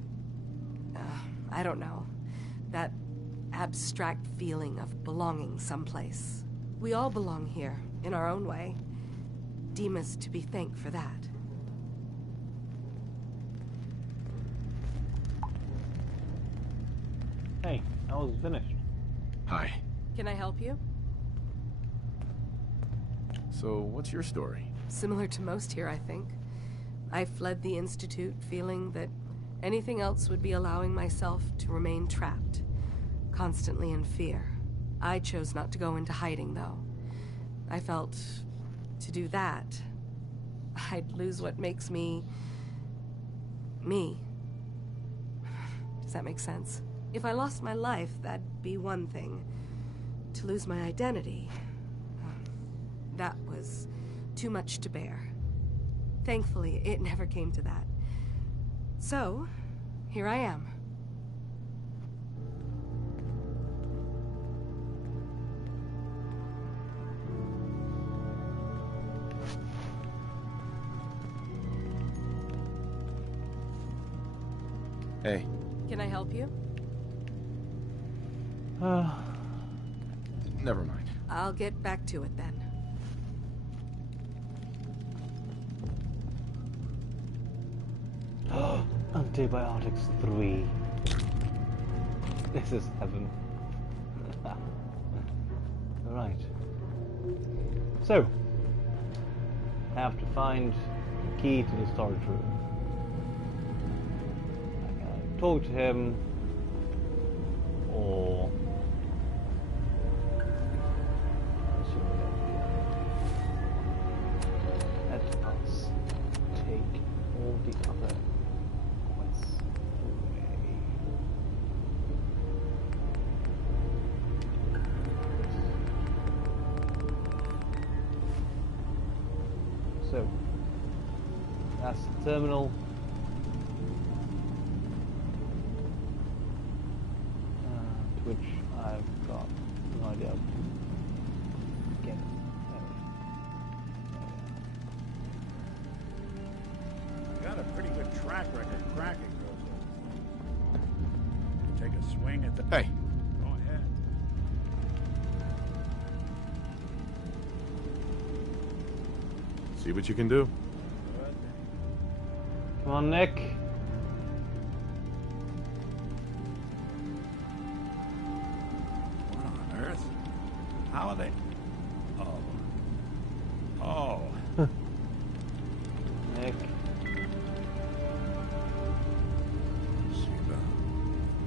I don't know, that abstract feeling of belonging someplace. We all belong here, in our own way. Dima's to be thanked for that. Hey, I was finished. Hi. Can I help you? So, what's your story? Similar to most here, I think. I fled the Institute feeling that anything else would be allowing myself to remain trapped, constantly in fear. I chose not to go into hiding, though. I felt to do that, I'd lose what makes me... me. Does that make sense? If I lost my life, that'd be one thing. To lose my identity, that was too much to bear. Thankfully, it never came to that. So, here I am. Hey. Can I help you? Never mind. I'll get back to it then. Antibiotics 3. This is heaven. Right. So, I have to find the key to the storage room. I can talk to him, or let us take all the other quests away. So, that's the terminal. To which I've got no idea. Get it. You got a pretty good track record cracking those. Take a swing at the... Hey. Go ahead. See what you can do. Good. Come on, Nick. What on earth? How are they? Oh. Nick.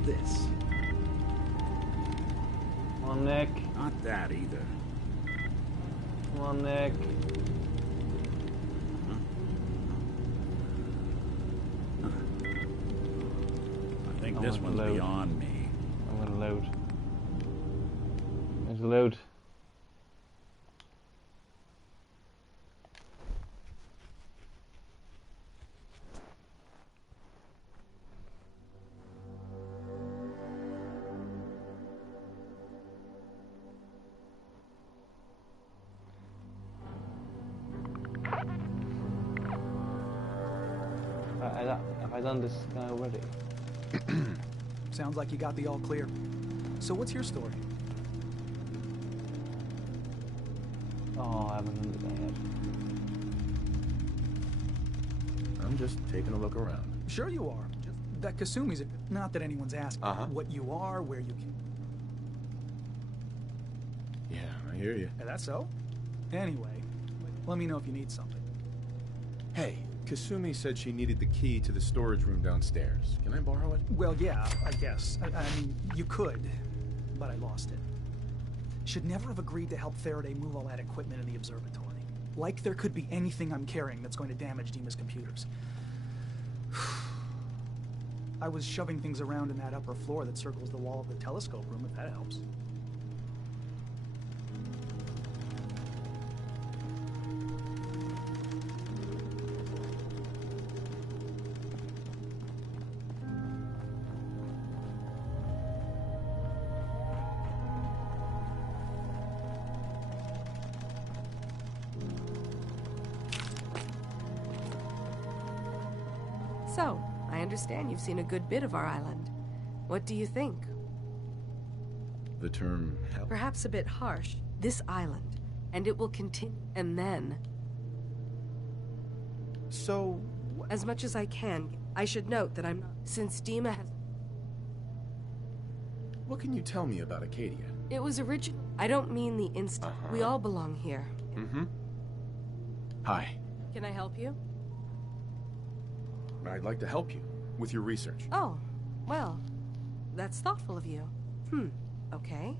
This. Come on, Nick. Not that either. Come on, Nick. I think I'm this gonna one's load. beyond me. I'm gonna load. There's a load. Have I done this guy already? Sounds like you got the all clear. So what's your story? Oh, I haven't done that yet. I'm just taking a look around. Sure you are. Just that Kasumi's a... Not that anyone's asking what you are, where you came. Yeah, I hear you. Is that so? Anyway, let me know if you need something. Hey, Kasumi said she needed the key to the storage room downstairs. Can I borrow it? Well, yeah, I guess. I mean, you could, but I lost it. Should never have agreed to help Faraday move all that equipment in the observatory. Like there could be anything I'm carrying that's going to damage Dima's computers. I was shoving things around in that upper floor that circles the wall of the telescope room, if that helps. So, I understand you've seen a good bit of our island. What do you think? The term hell? Perhaps a bit harsh. This island. And it will continue. And then... So... As much as I can, I should note that I'm not... Since Dima has... What can you tell me about Acadia? It was original. I don't mean the instant. We all belong here. Mm-hmm. Hi. Can I help you? I'd like to help you with your research. Oh, well, that's thoughtful of you. Okay.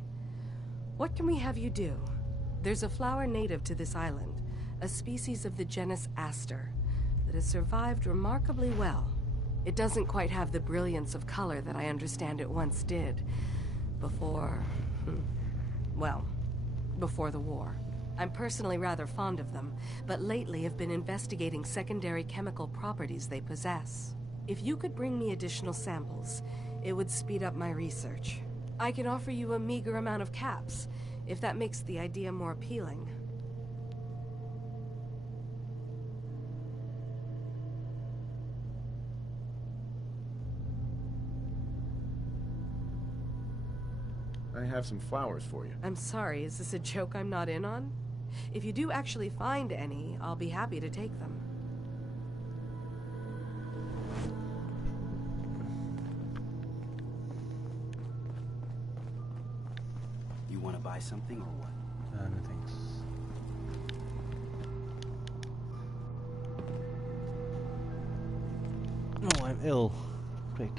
What can we have you do? There's a flower native to this island, a species of the genus Aster, that has survived remarkably well. It doesn't quite have the brilliance of color that I understand it once did. Before the war. I'm personally rather fond of them, but lately have been investigating secondary chemical properties they possess. If you could bring me additional samples, it would speed up my research. I can offer you a meager amount of caps, if that makes the idea more appealing. I have some flowers for you. I'm sorry, is this a joke I'm not in on? If you do actually find any, I'll be happy to take them. You want to buy something or what? No thanks. Oh, I'm ill. Great.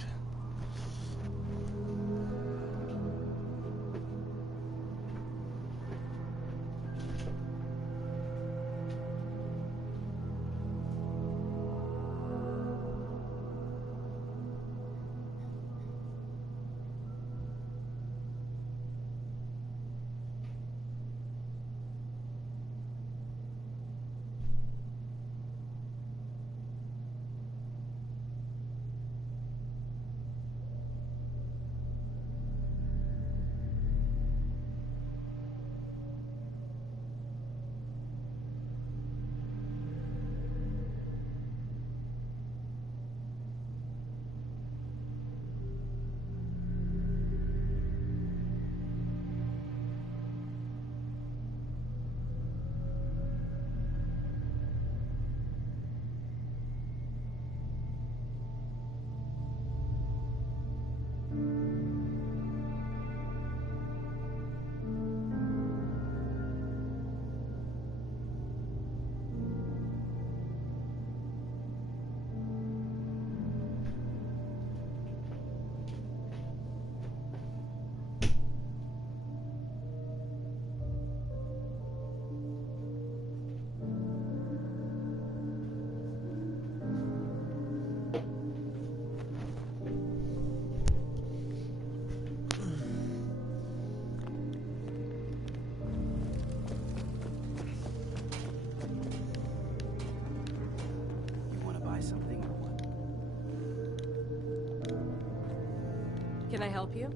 Can I help you?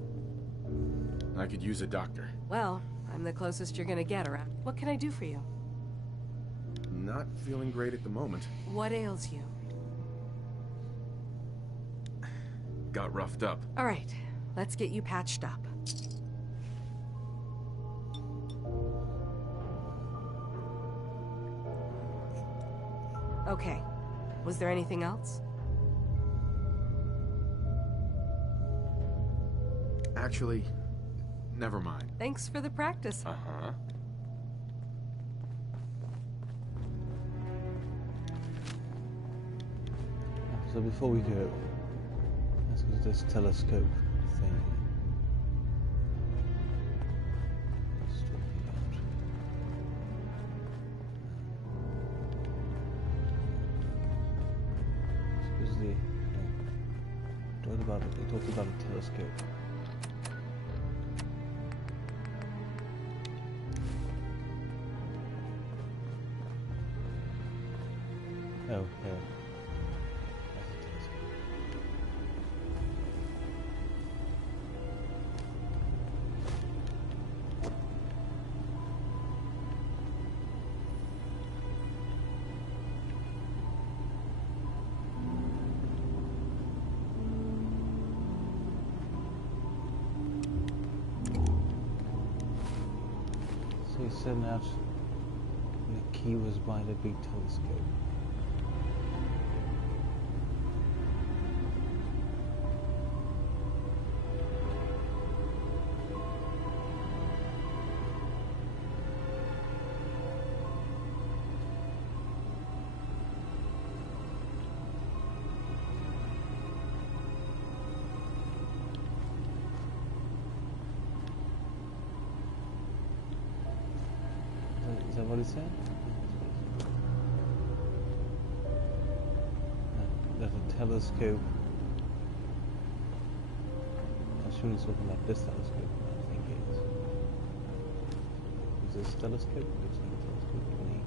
I could use a doctor. Well, I'm the closest you're gonna get around. What can I do for you? Not feeling great at the moment. What ails you? Got roughed up. All right, let's get you patched up. Okay, was there anything else? Actually, never mind. Thanks for the practice. Uh-huh. So before we go, let's go to this telescope thing. Supposedly, they talked about a telescope. Oh, yeah. So he said that the key was by the big telescope. Is that what he said? That a telescope. I'm sure he's talking about this telescope. I think it is. Is this telescope? Looks like a telescope to me.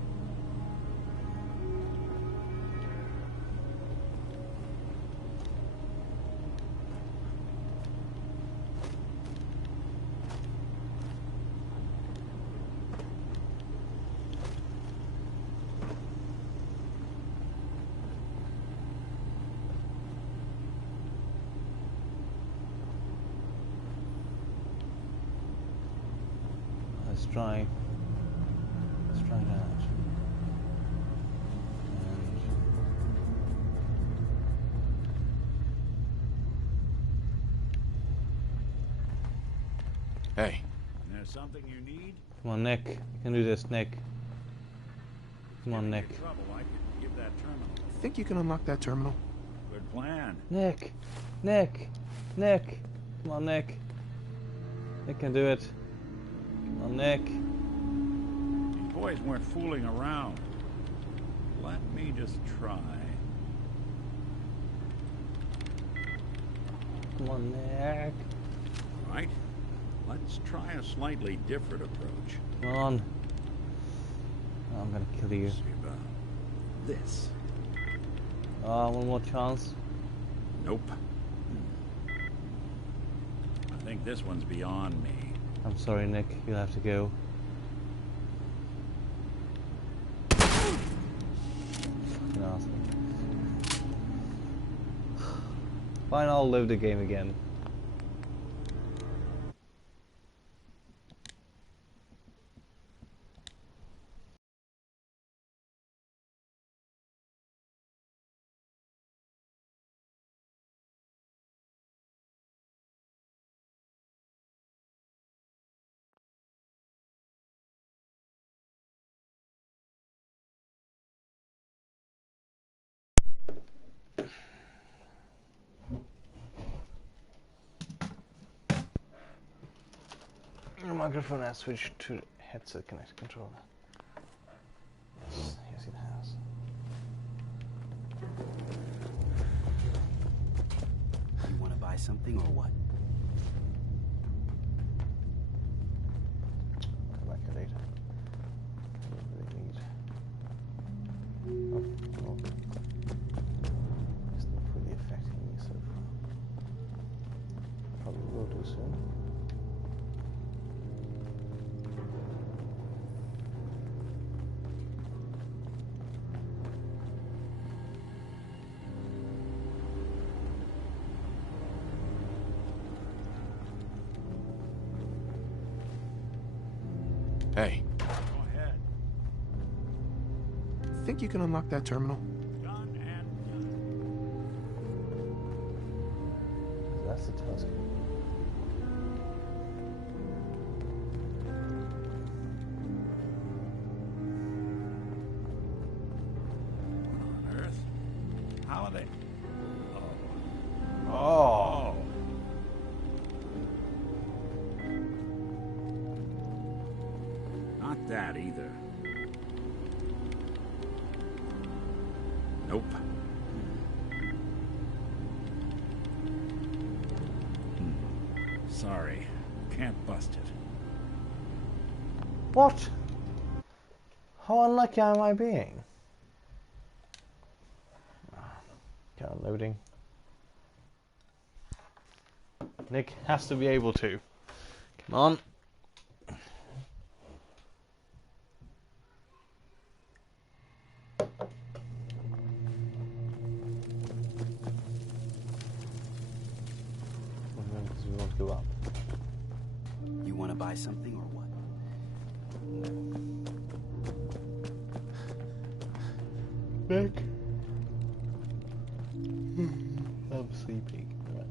try that. Hey. There's something you need? Come on, Nick. You can do this, Nick. Come on, Nick. Trouble, I can give that terminal. Think you can unlock that terminal? Good plan. Nick! Nick! Nick! Come on, Nick. Nick can do it. Come on, Nick. These boys weren't fooling around. Let me just try. Come on, Nick. Right. Let's try a slightly different approach. Come on. Oh, I'm gonna kill you. See about this. One more chance. Nope. I think this one's beyond me. I'm sorry, Nick. You'll have to go. Fucking awesome. Fine, I'll live the game again. The microphone has switched to headset connected controller. Yes, yes it has. You want to buy something or what? Come back here later. What do they need? Oh, well. It's not really affecting me so far. Probably will do soon. Hey. Go ahead. Think you can unlock that terminal? Done and done. That's the task. What on earth? How are they? Oh. Oh. Not that either. Nope. Sorry. Can't bust it. What? How unlucky am I being? Okay, loading. Nick has to be able to. Come on. Because we want to go up. You want to buy something or what? Nick. I'm sleeping. Right.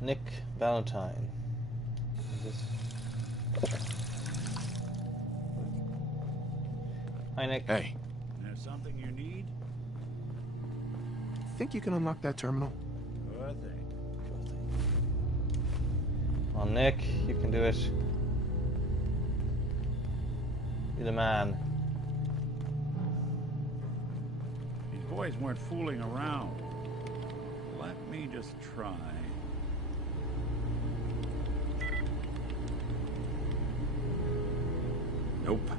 Nick Valentine. Is this? Hi, Nick. Hey. There's something you need? Think you can unlock that terminal? Sure thing. Come on, Nick. You can do it. You're the man. These boys weren't fooling around. Let me just try. Nope.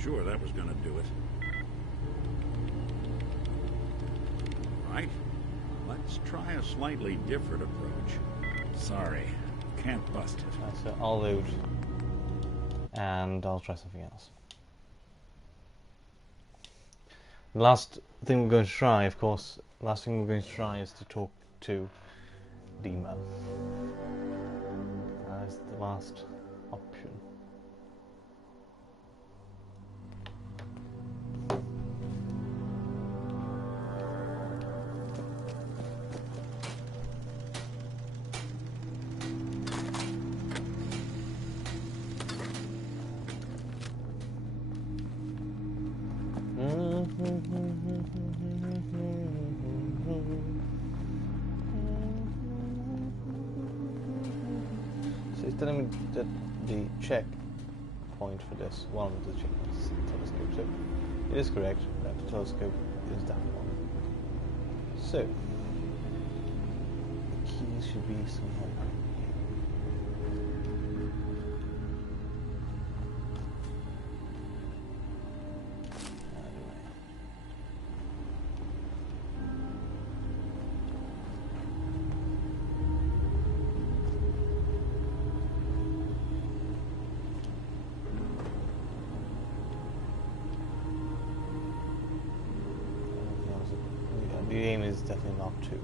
Sure, that was gonna do it. Right. Let's try a slightly different approach. Sorry, can't bust it. So I'll load. And I'll try something else. The last thing we're going to try, of course, is to talk to Dima. That is the last option. So it's telling me that the check point for this, one of the checkpoints is the telescope. So it is correct that the telescope is that one. So the keys should be somewhere here. The aim is definitely not to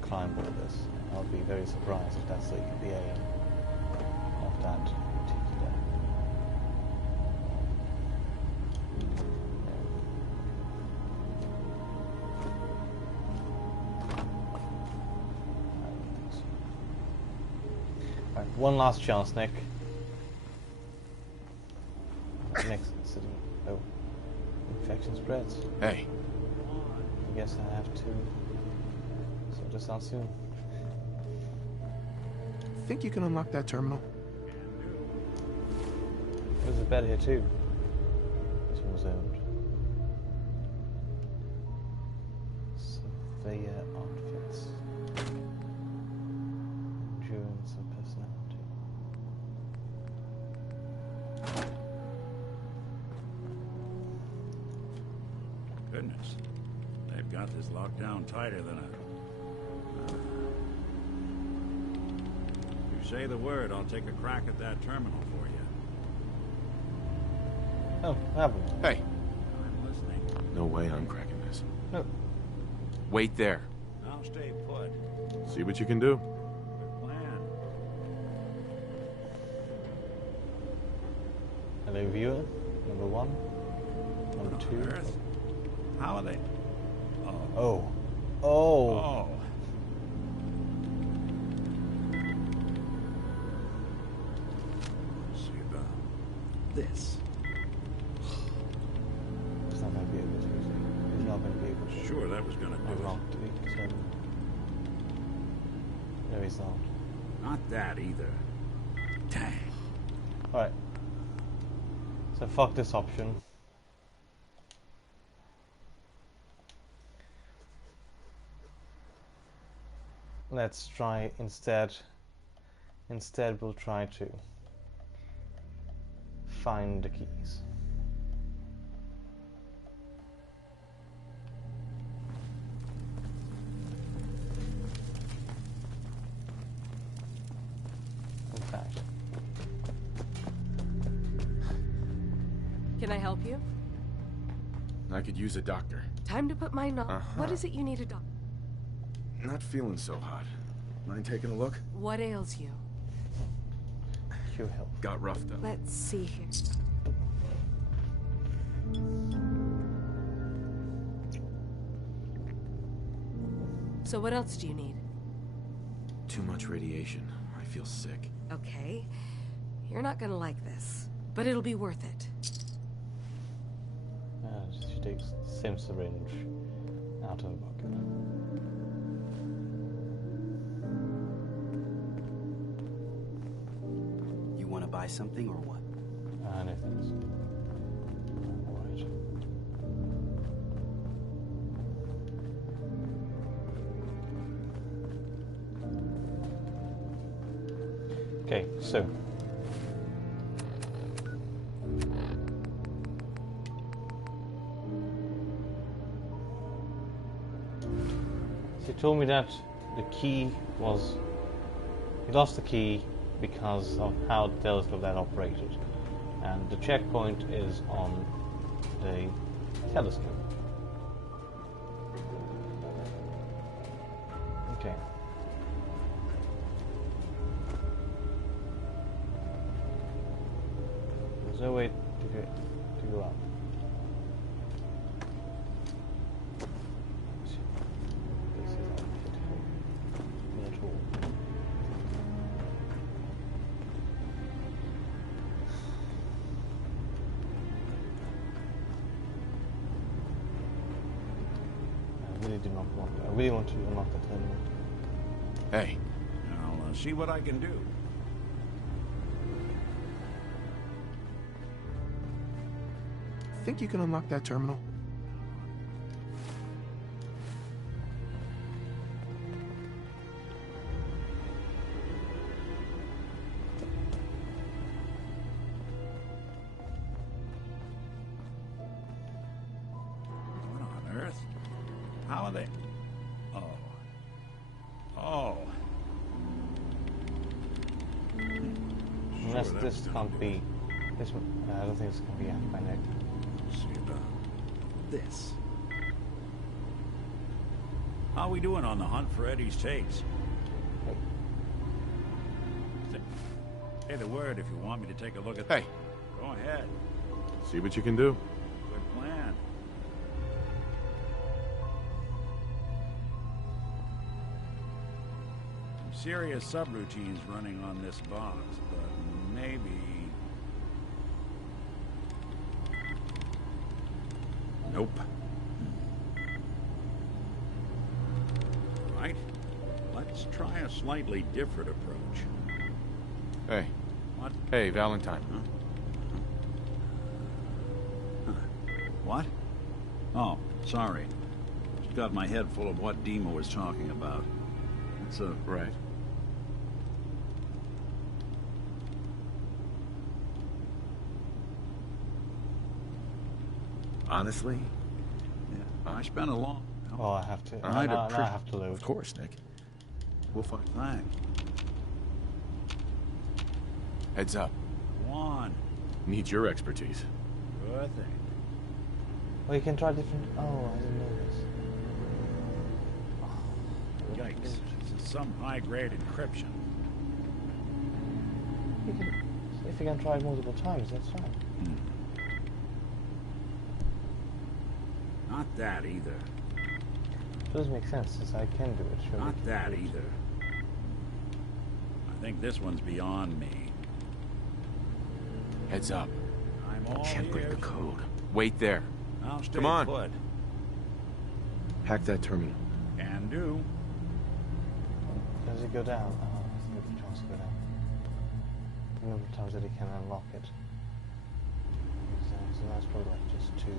climb all this. I'll be very surprised if that's the aim of that particular. I don't think so. Right, one last chance, Nick. Next city. Oh, infection spreads. Hey. I guess I have to sort this out soon. Think you can unlock that terminal? There's a bed here too. This one was owned. Surveyor outfits. Endurance and personality. Goodness. They've got this locked down tighter than a... You say the word, I'll take a crack at that terminal for you. Oh, haven't. Hey. I'm listening. No way I'm cracking this. No. Wait there. I'll stay put. See what you can do. Good plan. Hello, viewer. Number 1. Number 2. Earth? How are they? Oh. Oh. Oh. See about this. It's not going to be able to use it. It's not going to be able to. Sure, that was going to do unlock it. the terminal. No, he's not. Not that either. Dang. Alright. So fuck this option. Let's try instead we'll try to find the keys. In fact. Can I help you? I could use a doctor. Time to put my What is it you need a doctor? Not feeling so hot. Mind taking a look? What ails you? Cure health. Got roughed up. Let's see here. So what else do you need? Too much radiation. I feel sick. Okay. You're not gonna like this, but it'll be worth it. She takes the same syringe out of the bucket. You want to buy something or what? No thanks. Alright. Okay, so he told me that the key was... He lost the key because of how the telescope that operated. And the checkpoint is on the telescope. Okay. There's no way to go up. This is not at all. I really do not want. I really want to unlock the terminal. Hey. I'll see what I can do. Think you can unlock that terminal? What on earth? How are they? Oh. Oh. Unless this can't be. This one, I don't think this can be hacked by Nick. See about this. How are we doing on the hunt for Eddie's tapes? Say the word if you want me to take a look at them. Hey. Go ahead. See what you can do. Good plan. Some serious subroutines running on this box, but maybe... Nope. Right. Let's try a slightly different approach. Hey. What? Hey, Valentine. Huh? What? Oh, sorry. Just got my head full of what Dima was talking about. It's a... Right. Honestly? Yeah. I spent a long... Oh, I have to. I Now I have to load. Of course, Nick. We'll find. Thanks. Heads up. Go on. Need your expertise. Good thing. Oh, you can try different. Oh, I didn't know this. Yikes. This is some high-grade encryption. You can, if you can try it multiple times, that's fine. Not that either. It does make sense, since I can do it. Sure. Not that either. I think this one's beyond me. Heads up. I'm all Can't break ears. the code. Wait there. I'll stay Come on. put. Hack that terminal. Can do. Does it go down? Oh, there's no chance to go down. The number of times that it can unlock it. So that's probably like just 2.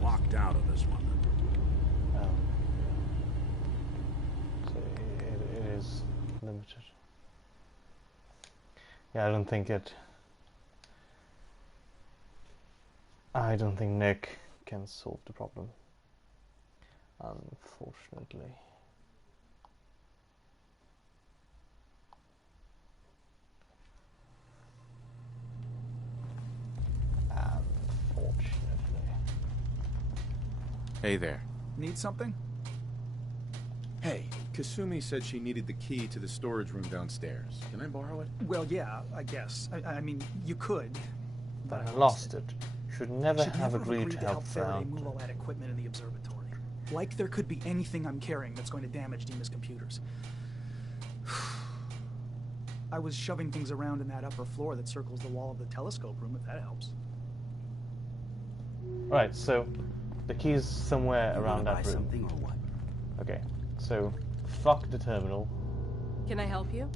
Locked out of this one. Oh. So it is limited. Yeah, I don't think Nick can solve the problem. Unfortunately. Hey there. Need something? Hey, Kasumi said she needed the key to the storage room downstairs. Can I borrow it? Well, yeah, I guess. I mean, you could. But I lost it. Should never have agreed to help Faraday out. move all that equipment in the observatory. Like there could be anything I'm carrying that's going to damage Dima's computers. I was shoving things around in that upper floor that circles the wall of the telescope room, if that helps. Right, so the key's somewhere around that room. Something or what? Okay, so fuck the terminal. Can I help you?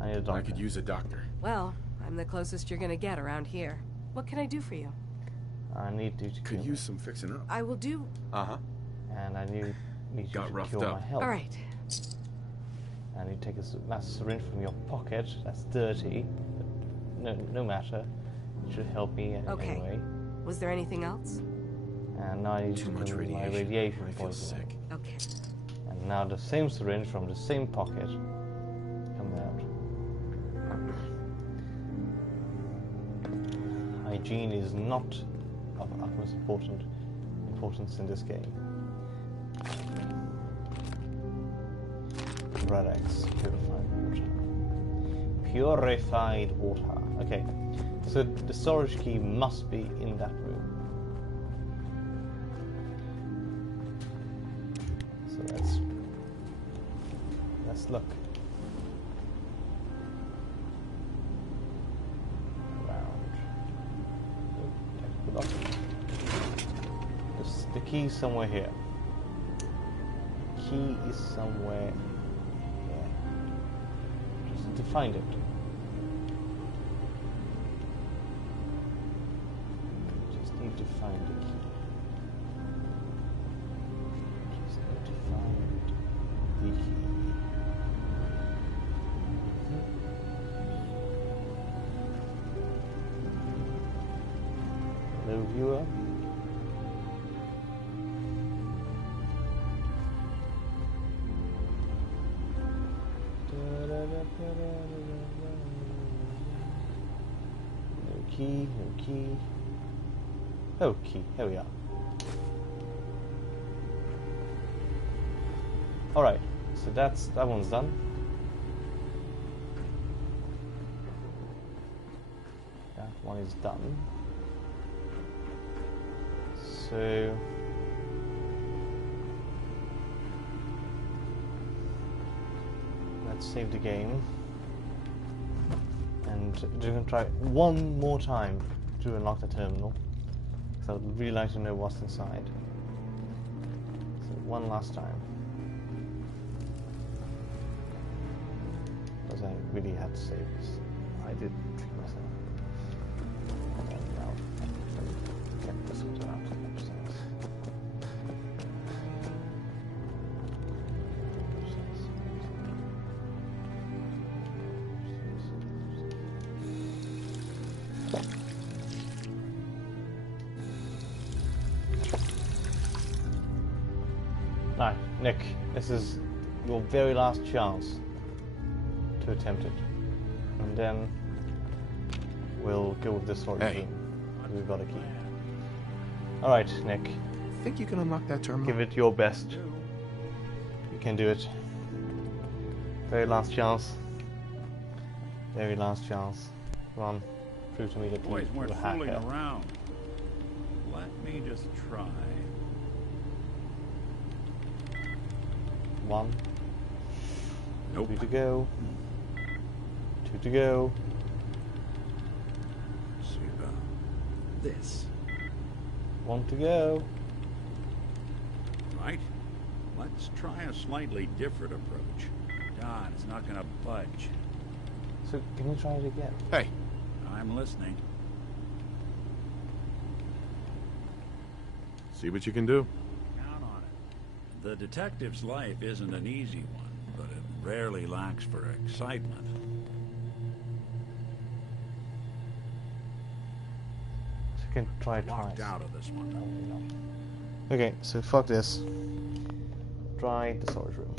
I need a doctor. I could use a doctor. Well, I'm the closest you're gonna get around here. What can I do for you? I need you to Could cure use me. some fixing up. I will do... Uh-huh. And I need you Got to roughed cure up. my health. Alright. And you take that syringe from your pocket. That's dirty. But no matter. It should help me Okay. anyway. Was there anything else? And now I need Too to much do my radiation. radiation I feel poisoning. sick. Okay. And now the same syringe from the same pocket comes out. Hygiene is not of utmost importance in this game. Red X, purified water. Okay, so the storage key must be in that room. So let's look around. Oh, the key is somewhere here. Key is somewhere here. Just need to find it. Just need to find the key. Just need to find the key. Hello, viewer. No key, no key. Oh, key. Here we are. Alright, so that one's done. That one is done. So let's save the game. And we're going to try one more time to unlock the terminal. So I'd really like to know what's inside. So one last time. Because I really had to save this. I did trick myself. And now I can get this one out upstairs. Alright, Nick, this is your very last chance to attempt it. And then we'll go with this sword. Hey. We've got a key. Alright, Nick. Think you can unlock that terminal? Give it your best. You can do it. Very last chance. Very last chance. Come on. Prove to me that Boys you weren't were a hacker. fooling around. Let me just try. 1. Nope. 2 to go. 2 to go. See about this. 1 to go. Right? Let's try a slightly different approach. Don, it's not gonna budge. So, can you try it again? Hey. I'm listening. See what you can do. Count on it. The detective's life isn't an easy one, but it rarely lacks for excitement. So you can try it Walked twice. out of this one. Okay, so fuck this. Try the storage room.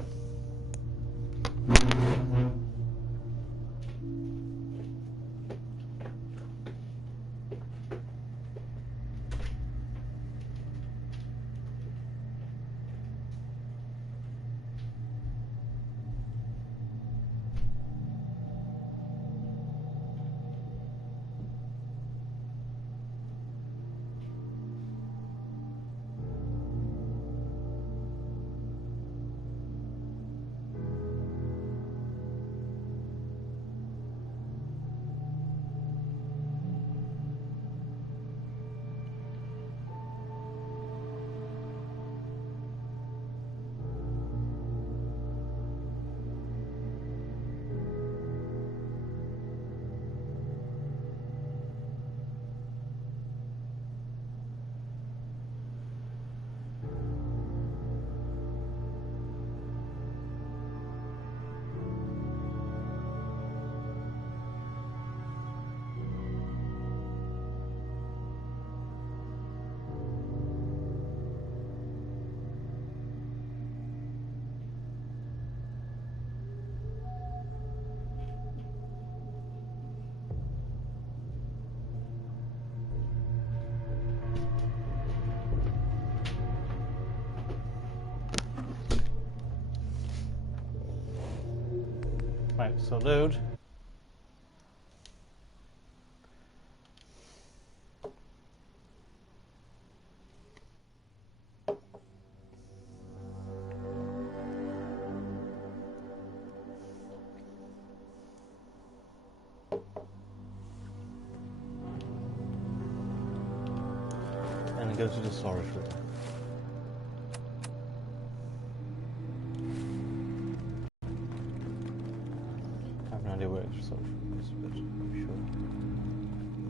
Right, so load. And go to the storage room. I have no idea where the storage room is, but I'm sure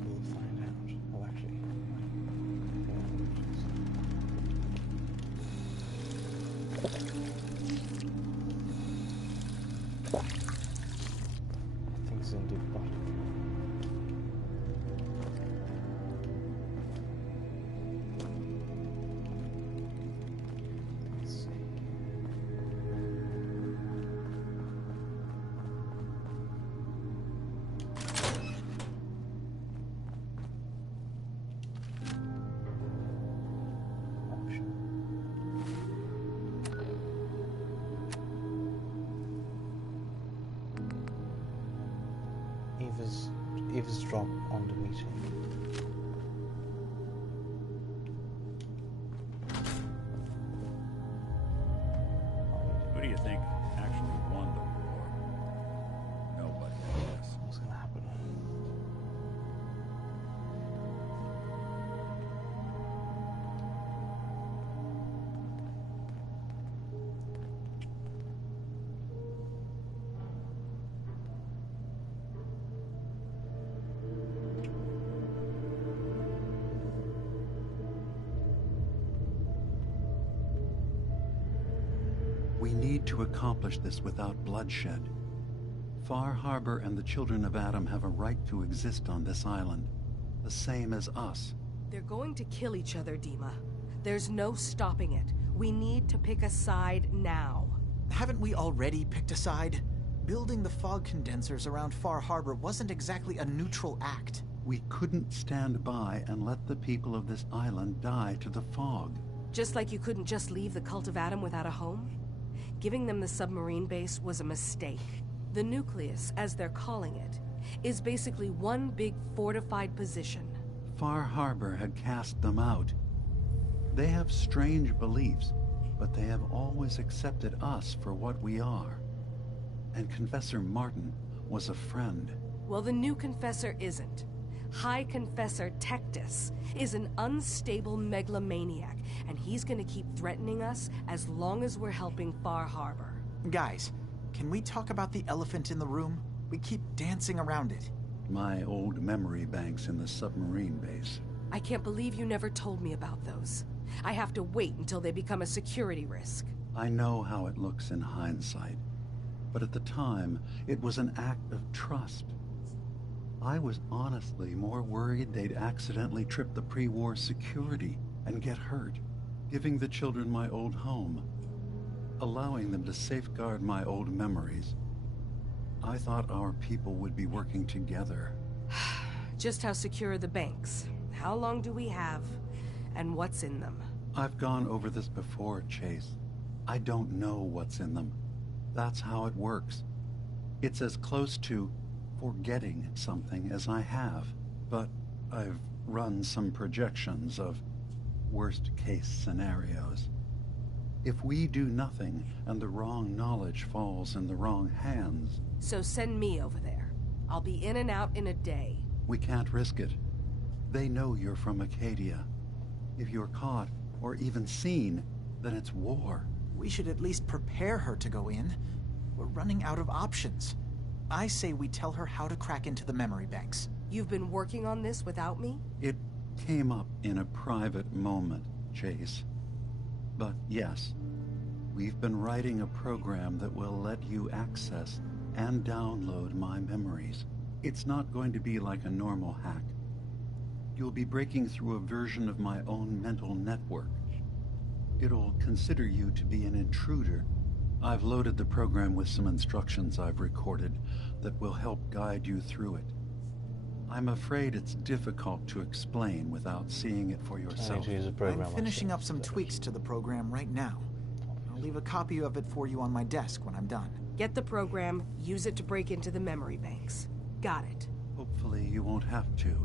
we'll find out. Oh, actually, I think it's in the bottom. Eavesdrop on the meeting. Who do you think actually won the war? Nobody, I guess. What's gonna happen? We need to accomplish this without bloodshed. Far Harbor and the children of Adam have a right to exist on this island, the same as us. They're going to kill each other, Dima. There's no stopping it. We need to pick a side now. Haven't we already picked a side? Building the fog condensers around Far Harbor wasn't exactly a neutral act. We couldn't stand by and let the people of this island die to the fog. Just like you couldn't just leave the Cult of Adam without a home? Giving them the submarine base was a mistake. The nucleus, as they're calling it, is basically one big fortified position. Far Harbor had cast them out. They have strange beliefs, but they have always accepted us for what we are. And Confessor Martin was a friend. Well, the new Confessor isn't. High Confessor Tectus is an unstable megalomaniac, and he's gonna keep threatening us as long as we're helping Far Harbor. Guys, can we talk about the elephant in the room? We keep dancing around it. My old memory banks in the submarine base. I can't believe you never told me about those. I have to wait until they become a security risk. I know how it looks in hindsight, but at the time, it was an act of trust. I was honestly more worried they'd accidentally trip the pre-war security and get hurt, giving the children my old home, allowing them to safeguard my old memories. I thought our people would be working together. Just how secure are the banks? How long do we have? And what's in them? I've gone over this before, Chase. I don't know what's in them. That's how it works. It's as close to forgetting something as I have, but I've run some projections of worst-case scenarios. If we do nothing and the wrong knowledge falls in the wrong hands... So send me over there. I'll be in and out in a day. We can't risk it. They know you're from Acadia. If you're caught, or even seen, then it's war. We should at least prepare her to go in. We're running out of options. I say we tell her how to crack into the memory banks. You've been working on this without me? It came up in a private moment, Chase. But yes, we've been writing a program that will let you access and download my memories. It's not going to be like a normal hack. You'll be breaking through a version of my own mental network. It'll consider you to be an intruder. I've loaded the program with some instructions I've recorded that will help guide you through it. I'm afraid it's difficult to explain without seeing it for yourself. I'm finishing up some tweaks to the program right now. I'll leave a copy of it for you on my desk when I'm done. Get the program, use it to break into the memory banks. Got it. Hopefully you won't have to.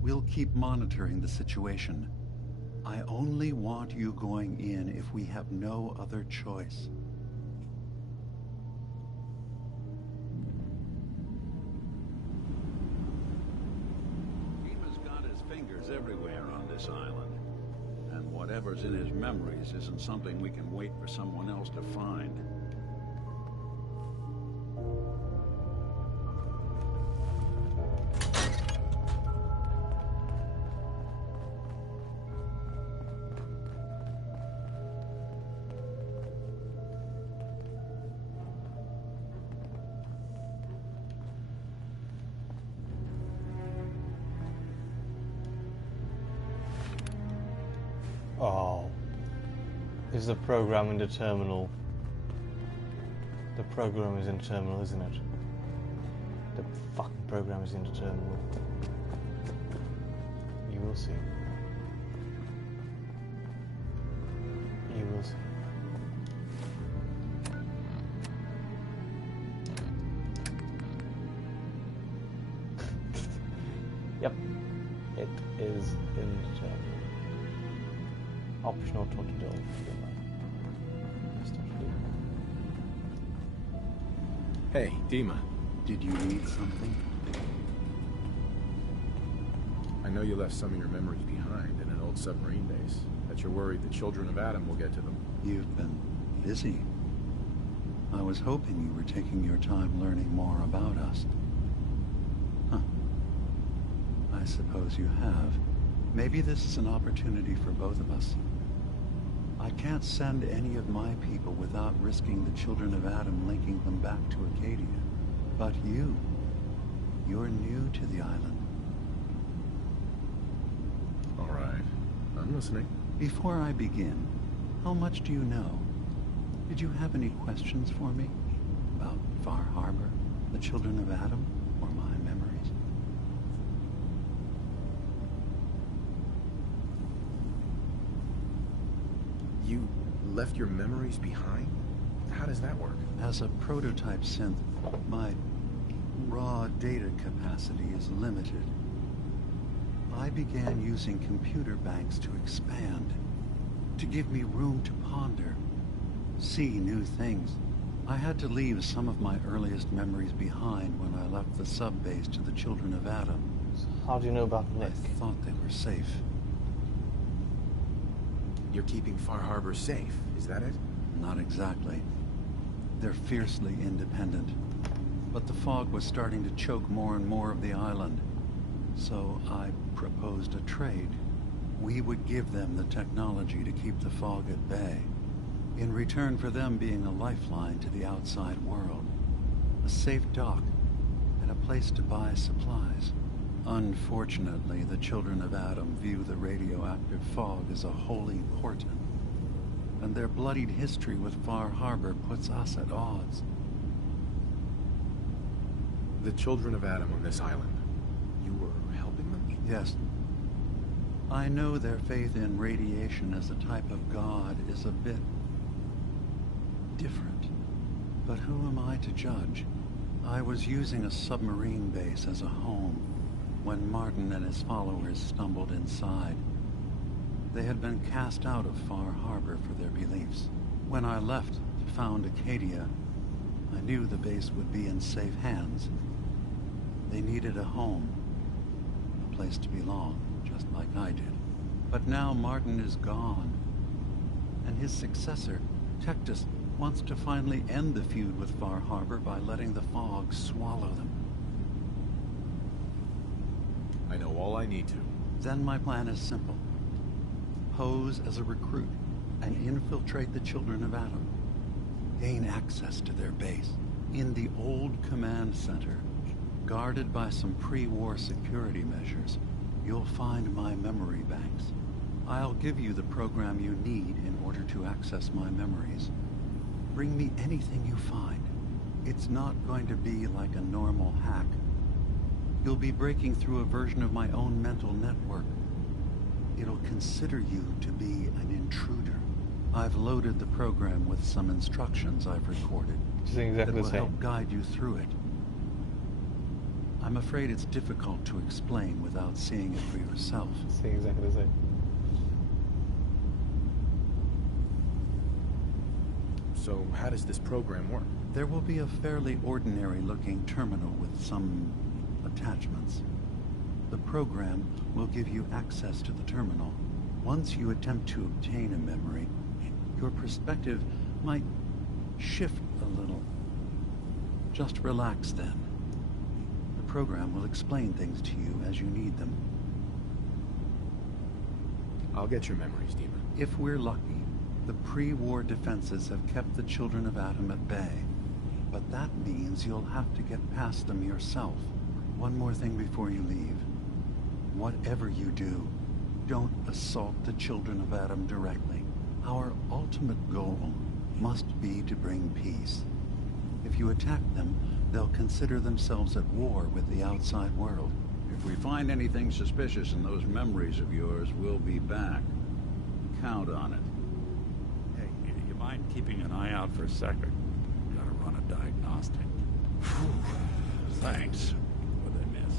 We'll keep monitoring the situation. I only want you going in if we have no other choice. Dima's got his fingers everywhere on this island. And whatever's in his memories isn't something we can wait for someone else to find. Oh. Is the program in the terminal? The program is in the terminal, isn't it? The fucking program is in the terminal. You will see. You will see. Yep. It is in the terminal. Optional total. Hey, Dima. Did you need something? I know you left some of your memories behind in an old submarine base. That you're worried the children of Adam will get to them. You've been busy. I was hoping you were taking your time learning more about us. Huh. I suppose you have. Maybe this is an opportunity for both of us. I can't send any of my people without risking the children of Adam linking them back to Acadia. But you're new to the island. All right. I'm listening. Before I begin, how much do you know? Did you have any questions for me? About Far Harbor, the children of Adam, or my memories? You left your memories behind? How does that work? As a prototype synth, my raw data capacity is limited. I began using computer banks to expand, to give me room to ponder, see new things. I had to leave some of my earliest memories behind when I left the sub-base to the children of Adam. How do you know about Nick? I thought they were safe. You're keeping Far Harbor safe, is that it? Not exactly. They're fiercely independent. But the fog was starting to choke more and more of the island. So I proposed a trade. We would give them the technology to keep the fog at bay, in return for them being a lifeline to the outside world. A safe dock, and a place to buy supplies. Unfortunately, the children of Adam view the radioactive fog as a holy portent, and their bloodied history with Far Harbor puts us at odds. The children of Adam on this island, you were helping them? Yes. I know their faith in radiation as a type of god is a bit different. But who am I to judge? I was using a submarine base as a home when Martin and his followers stumbled inside. They had been cast out of Far Harbor for their beliefs. When I left to found Acadia, I knew the base would be in safe hands. They needed a home, a place to belong, just like I did. But now Martin is gone, and his successor, Tectus, wants to finally end the feud with Far Harbor by letting the fog swallow them. I know all I need to. Then my plan is simple. Pose as a recruit and infiltrate the children of Adam. Gain access to their base in the old command center. Guarded by some pre-war security measures, you'll find my memory banks. I'll give you the program you need in order to access my memories. Bring me anything you find. It's not going to be like a normal hack. You'll be breaking through a version of my own mental network. It'll consider you to be an intruder. I've loaded the program with some instructions I've recorded Exactly that the will same. help guide you through it. I'm afraid it's difficult to explain without seeing it for yourself. Saying exactly the same. So how does this program work? There will be a fairly ordinary-looking terminal with some attachments. The program will give you access to the terminal. Once you attempt to obtain a memory, your perspective might shift a little. Just relax then. The program will explain things to you as you need them. I'll get your memories, Demon. If we're lucky, the pre-war defenses have kept the children of Adam at bay. But that means you'll have to get past them yourself. One more thing before you leave. Whatever you do, don't assault the children of Adam directly. Our ultimate goal must be to bring peace. If you attack them, they'll consider themselves at war with the outside world. If we find anything suspicious in those memories of yours, we'll be back. Count on it. Hey, you mind keeping an eye out for a second? Gotta run a diagnostic. Thanks. What did I miss?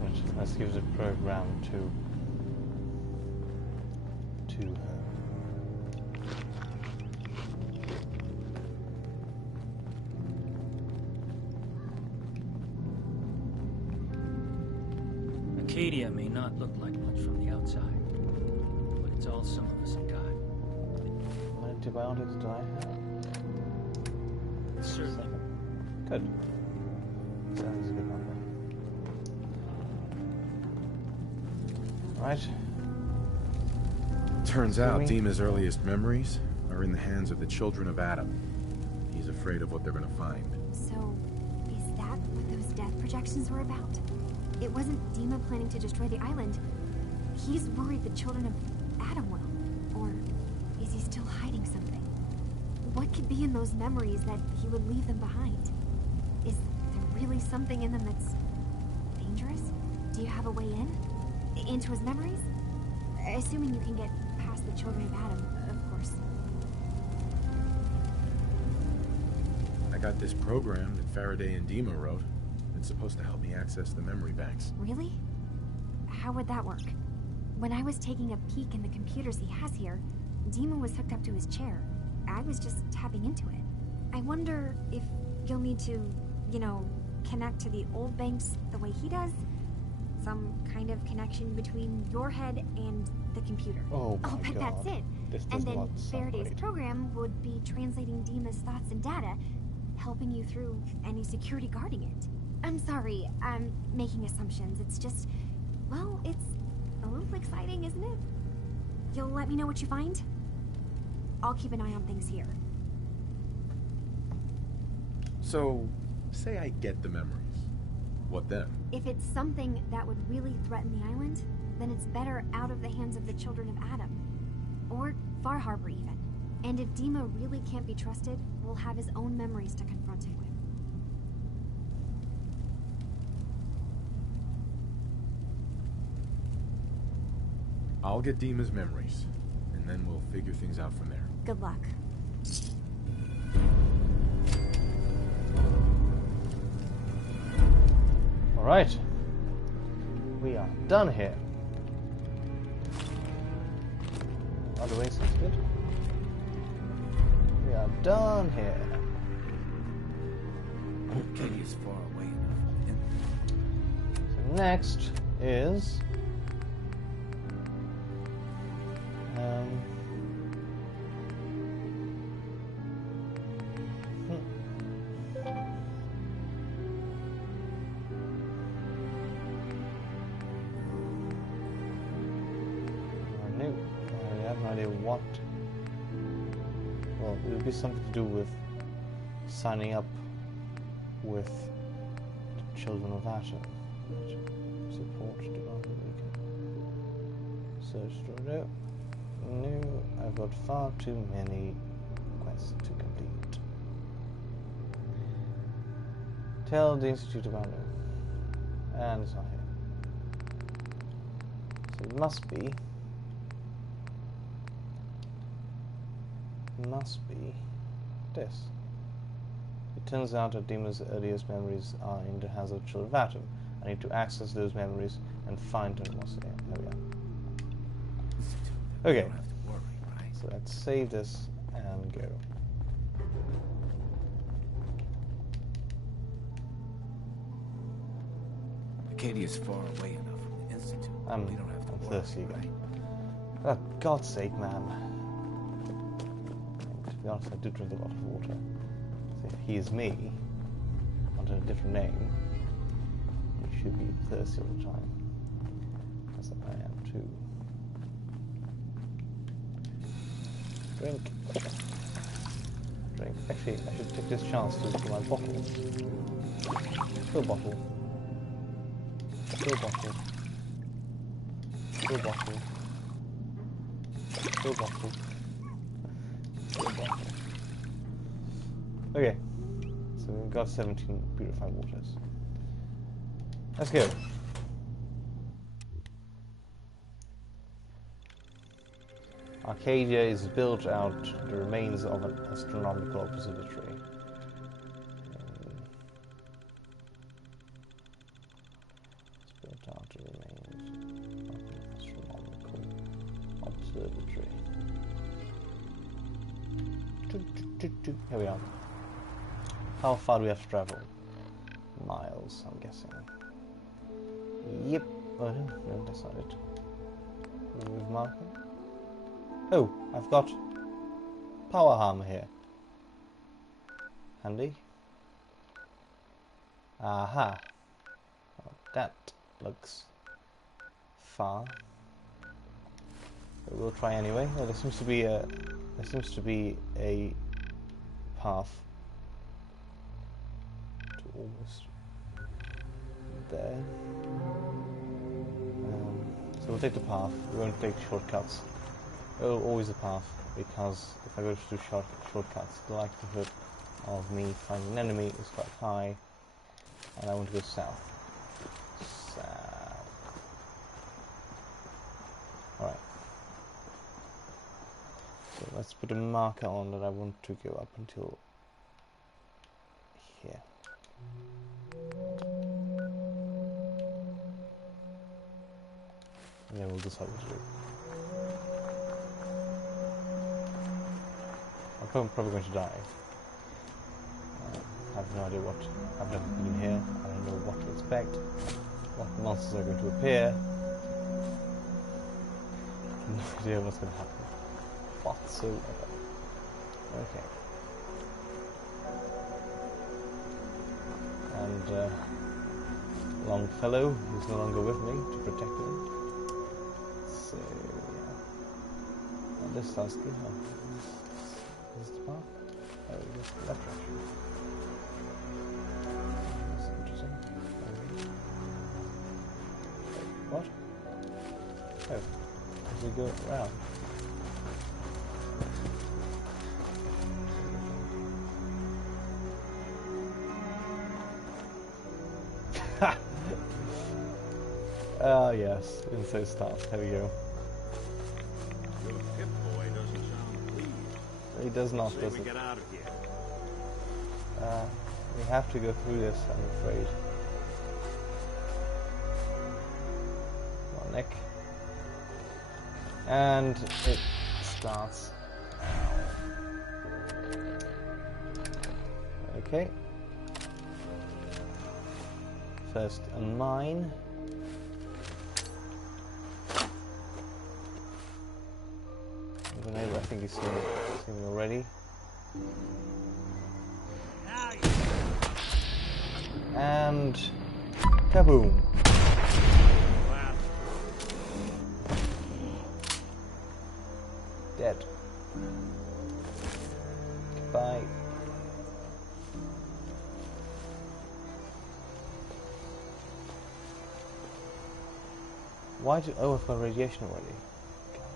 Right, let's give the program to her. Acadia may not look like much from the outside, but it's all some of us have got. How many antibiotics do I have? Certainly. Good. Sounds a good number. Right. Turns out Excuse me? Dima's earliest memories are in the hands of the children of Adam. He's afraid of what they're gonna find. So, is that what those death projections were about? It wasn't Dima planning to destroy the island. He's worried the children of Adam will. Or is he still hiding something? What could be in those memories that he would leave them behind? Is there really something in them that's dangerous? Do you have a way in? Into his memories? Assuming you can get past the children of Adam, of course. I got this program that Faraday and Dima wrote. It's supposed to help me access the memory banks. Really? How would that work? When I was taking a peek in the computers he has here, Dima was hooked up to his chair. I was just tapping into it. I wonder if you'll need to, you know, connect to the old banks the way he does? Some kind of connection between your head and the computer. Oh my I'll bet God. that's it. This does And then not sound Faraday's right. program would be translating Dima's thoughts and data, helping you through any security guarding it. I'm sorry, I'm making assumptions. It's just, well, it's a little exciting, isn't it? You'll let me know what you find? I'll keep an eye on things here. So, say I get the memories. What then? If it's something that would really threaten the island, then it's better out of the hands of the children of Adam. Or Far Harbor, even. And if Dima really can't be trusted, we'll have his own memories to confront him with. I'll get Dima's memories, and then we'll figure things out from there. Good luck. Alright. We are done here. By the way, sounds good. We are done here. Katie's far away enough. So next is I have no idea what. Well, it would be something to do with signing up with the Children of Adam. Support development weekend. Search through. No, I've got far too many quests to complete. Tell the Institute about it. And it's not here. So it must be this. It turns out that Dima's earliest memories are in the hands of Children of Atom. I need to access those memories and find them. There we are. Okay. So let's save this and go. Acadia's far away enough from the Institute. I'm thirsty again. For God's sake, man. To be honest, I do drink a lot of water. So if he is me, under a different name, he should be thirsty all the time. As I am too. Drink. Drink. Actually, I should take this chance to fill my bottle. Fill bottle. Fill bottle. Fill bottle. Fill bottle. Fill bottle. Okay. So we've got 17 purified waters. Let's go. Arcadia is built out the remains of an astronomical observatory. It's built out the remains of an astronomical observatory. Here we are. How far do we have to travel? Miles, I'm guessing. Yep. Oh, no, that's not it. Remove marker. Oh, I've got power hammer here. Handy. Aha. Well, that looks far. But we'll try anyway. Oh, there seems to be a path to almost there. So we'll take the path. We won't take shortcuts. Oh, always the path, because if I go to shortcuts, the likelihood of me finding an enemy is quite high, and I want to go south. South. Alright. So let's put a marker on that I want to go up until here. And then we'll decide what to do. I'm probably going to die. I have no idea what. I've never been here. I don't know what to expect. What monsters are going to appear. No idea what's going to happen whatsoever. Okay. And Longfellow is no longer with me to protect me. So yeah. And this sounds good. Huh? Is this the path? Oh, this is the left direction. That's interesting. Wait, what? Oh, as we go around. Ha! Ah, yes, insert stuff. There we go. He does not, does it? Get out of here. We have to go through this, I'm afraid. Come on, Nick. And it starts. Okay. First a mine. The neighbor, I think he's seen me already. And kaboom! Dead. Goodbye. Why do? Oh, I've got radiation already. God.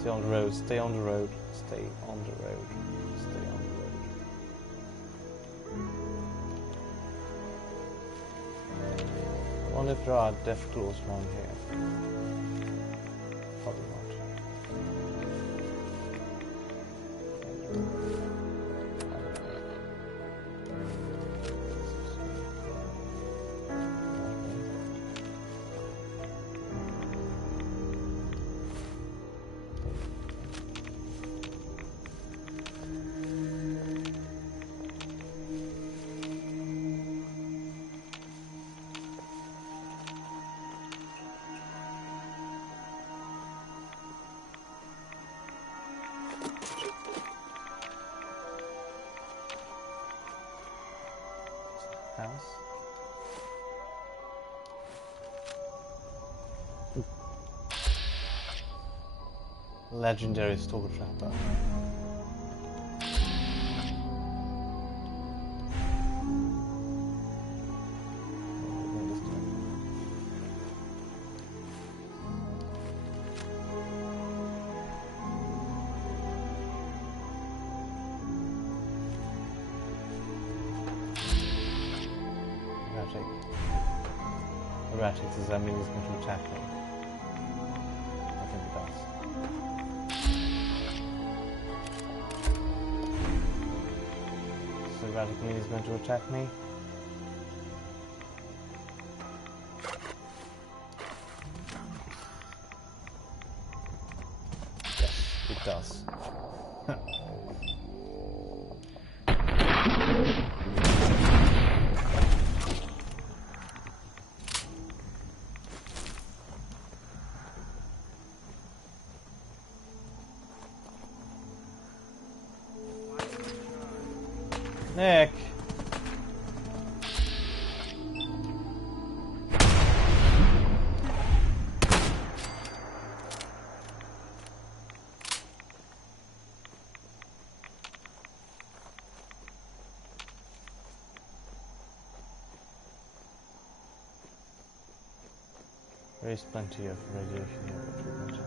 Stay on the road, stay on the road, stay on the road, stay on the road. I wonder if there are death claws around here. Probably not. House. Legendary store trapper. Erratic, does that mean he's going to attack me? I think it does. So erratic means he's going to attack me? Yes, it does. Nick! There is plenty of radiation here for treatment.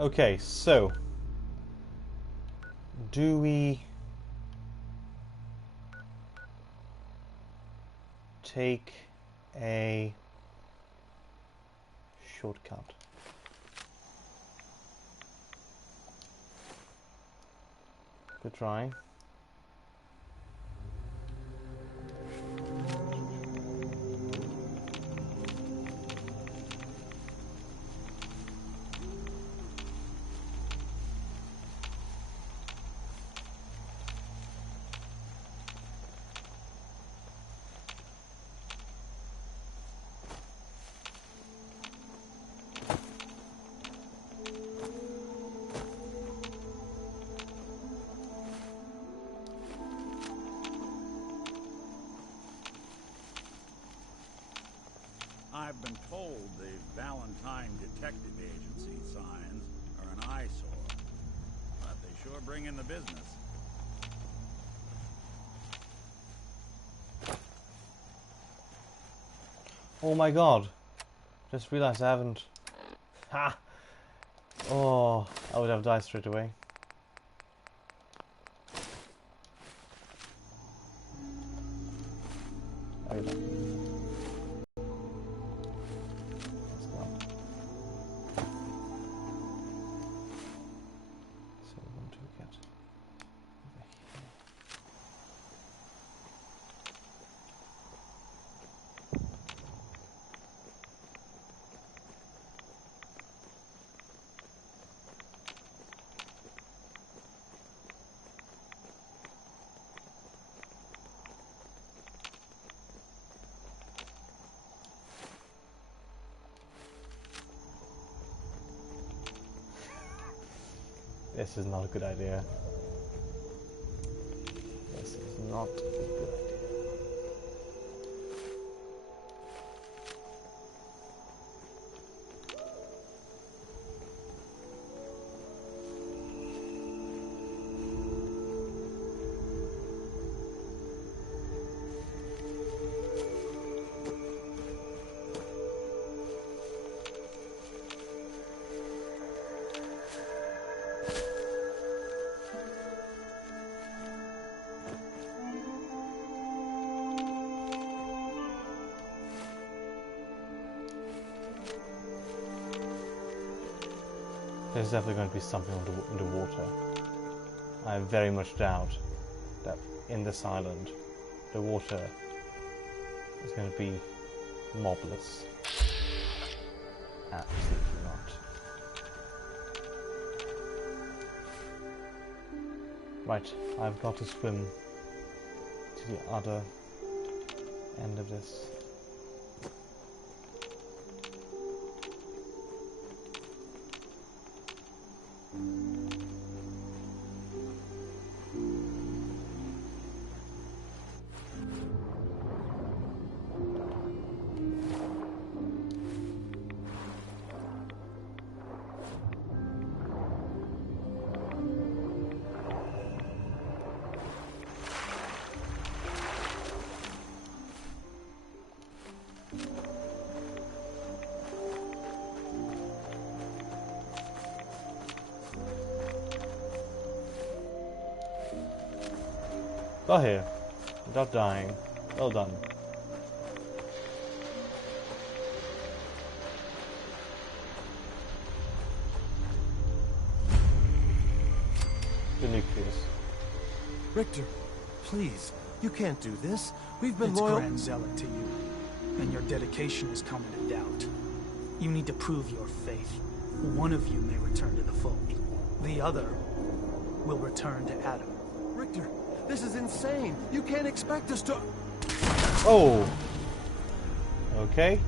Okay, so do we take a shortcut? Good try. I've been told the Valentine Detective Agency signs are an eyesore, but they sure bring in the business. Oh my god. Just realized I haven't... Ha! Oh, I would have died straight away. Oh, you don't. This is not a good idea. This is not a good idea. There's definitely going to be something underwater. I very much doubt that in this island, the water is going to be mobless. Absolutely not. Right, I've got to swim to the other end of this. Got here, without dying. Well done. The nucleus. Richter, please, you can't do this. We've been it's loyal. Grand Zealot to you, and your dedication is coming to doubt. You need to prove your faith. One of you may return to the fold. The other will return to Adam. Richter, this is insane. You can't expect us to... Oh! Okay.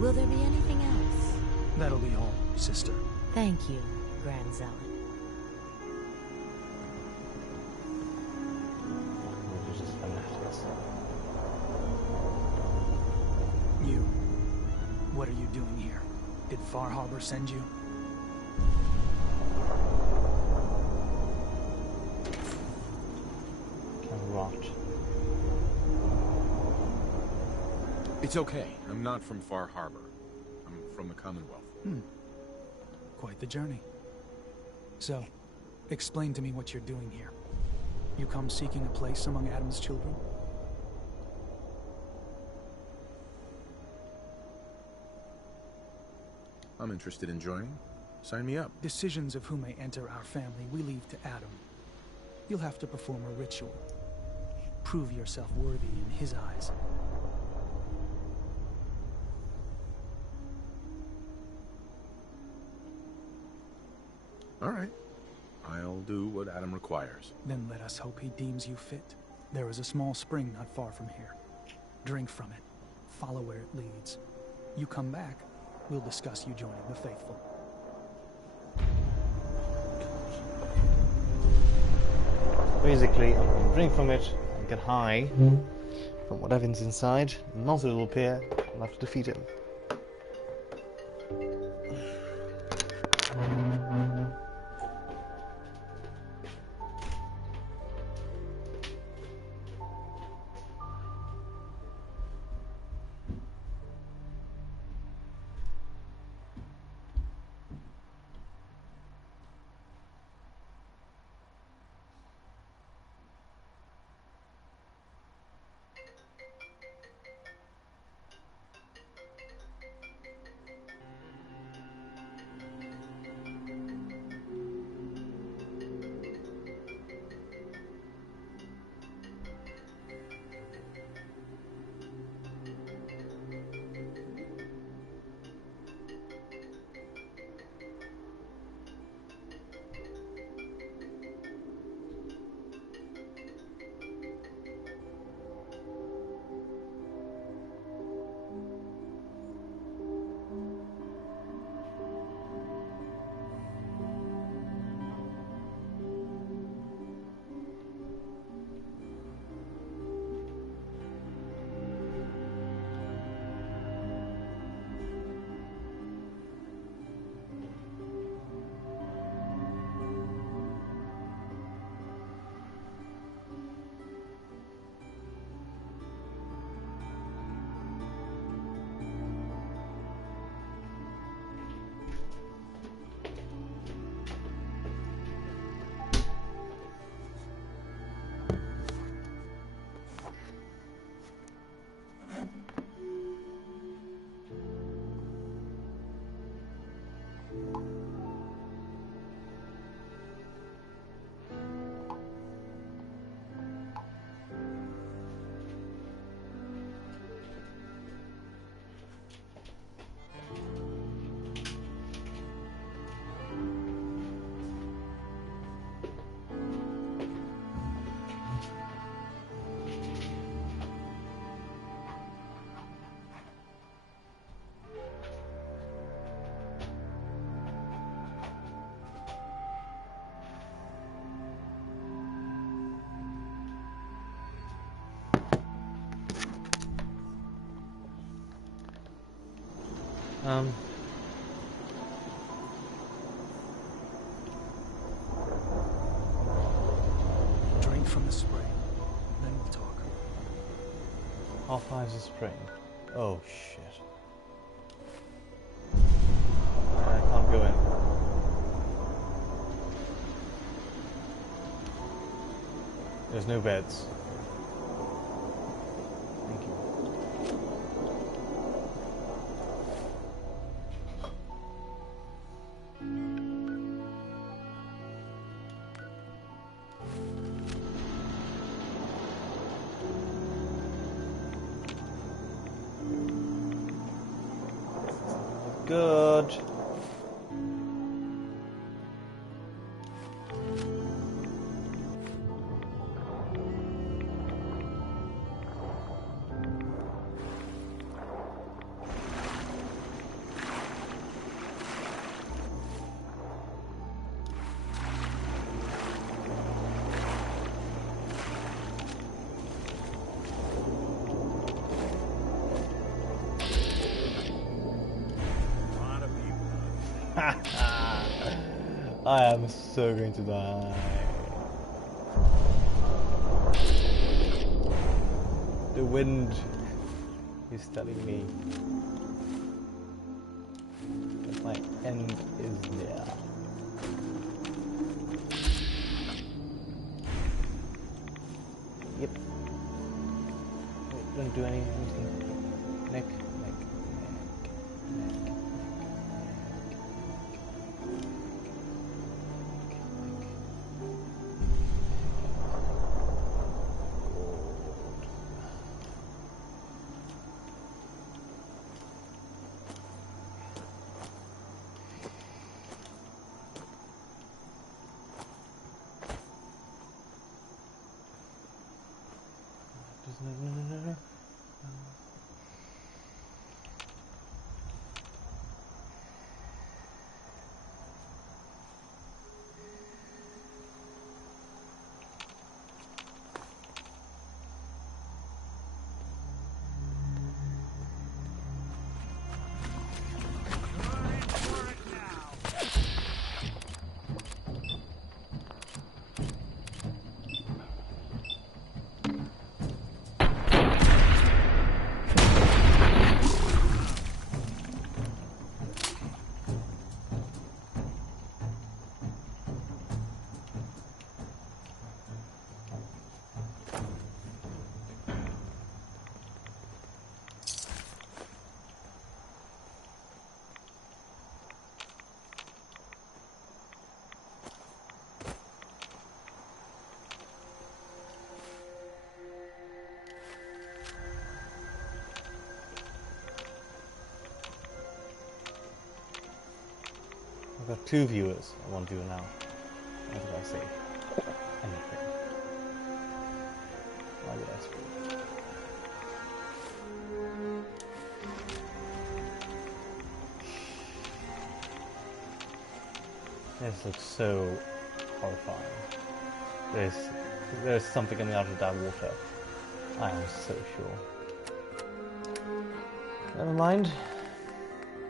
Will there be anything else? That'll be all, sister. Thank you, Grand Zealot. You. What are you doing here? Did Far Harbor send you? Rot. It's okay. I'm not from Far Harbor. I'm from the Commonwealth. Quite the journey. So, explain to me what you're doing here. You come seeking a place among Adam's children? I'm interested in joining. Sign me up. Decisions of who may enter our family we leave to Adam. You'll have to perform a ritual. Prove yourself worthy in his eyes. All right. I'll do what Adam requires. Then let us hope he deems you fit. There is a small spring not far from here. Drink from it. Follow where it leads. You come back, we'll discuss you joining the faithful. Basically, I'm going to drink from it and get high from whatever's inside. Monster will appear. I'll have to defeat him. Drink from the spring, then we'll talk. How far is the spring? Oh shit. I can't go in. There's no beds. Thank you. Good. I am so going to die. The wind is telling me that my end is there. Yep. Wait, don't do anything. Nick. No. I've got 2 viewers. I want viewer now. What did I say? Anything. Why did I speak? This looks so horrifying. There's something coming out of that water. I am so sure. Never mind.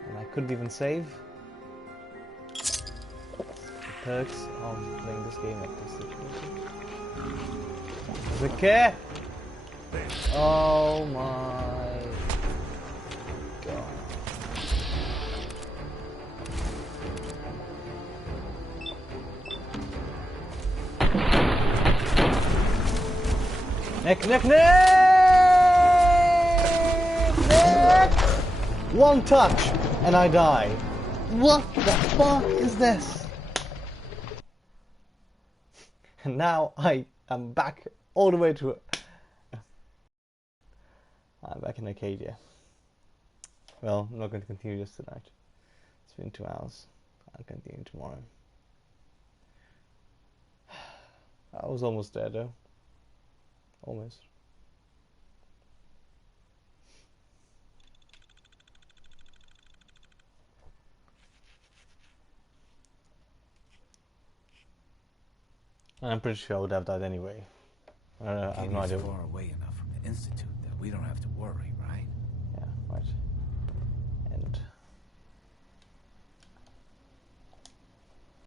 And I couldn't even save. Perks of playing this game at this situation. Does it care? Oh my god. Nick! One touch and I die. What the fuck is this? And now I am back all the way to it. I'm back in Arcadia. Well, I'm not going to continue this tonight. It's been 2 hours. I'll continue tomorrow. I was almost there though. Almost. I'm pretty sure I would have died anyway. I have no idea. Far away enough from the Institute that we don't have to worry, right? Yeah, right.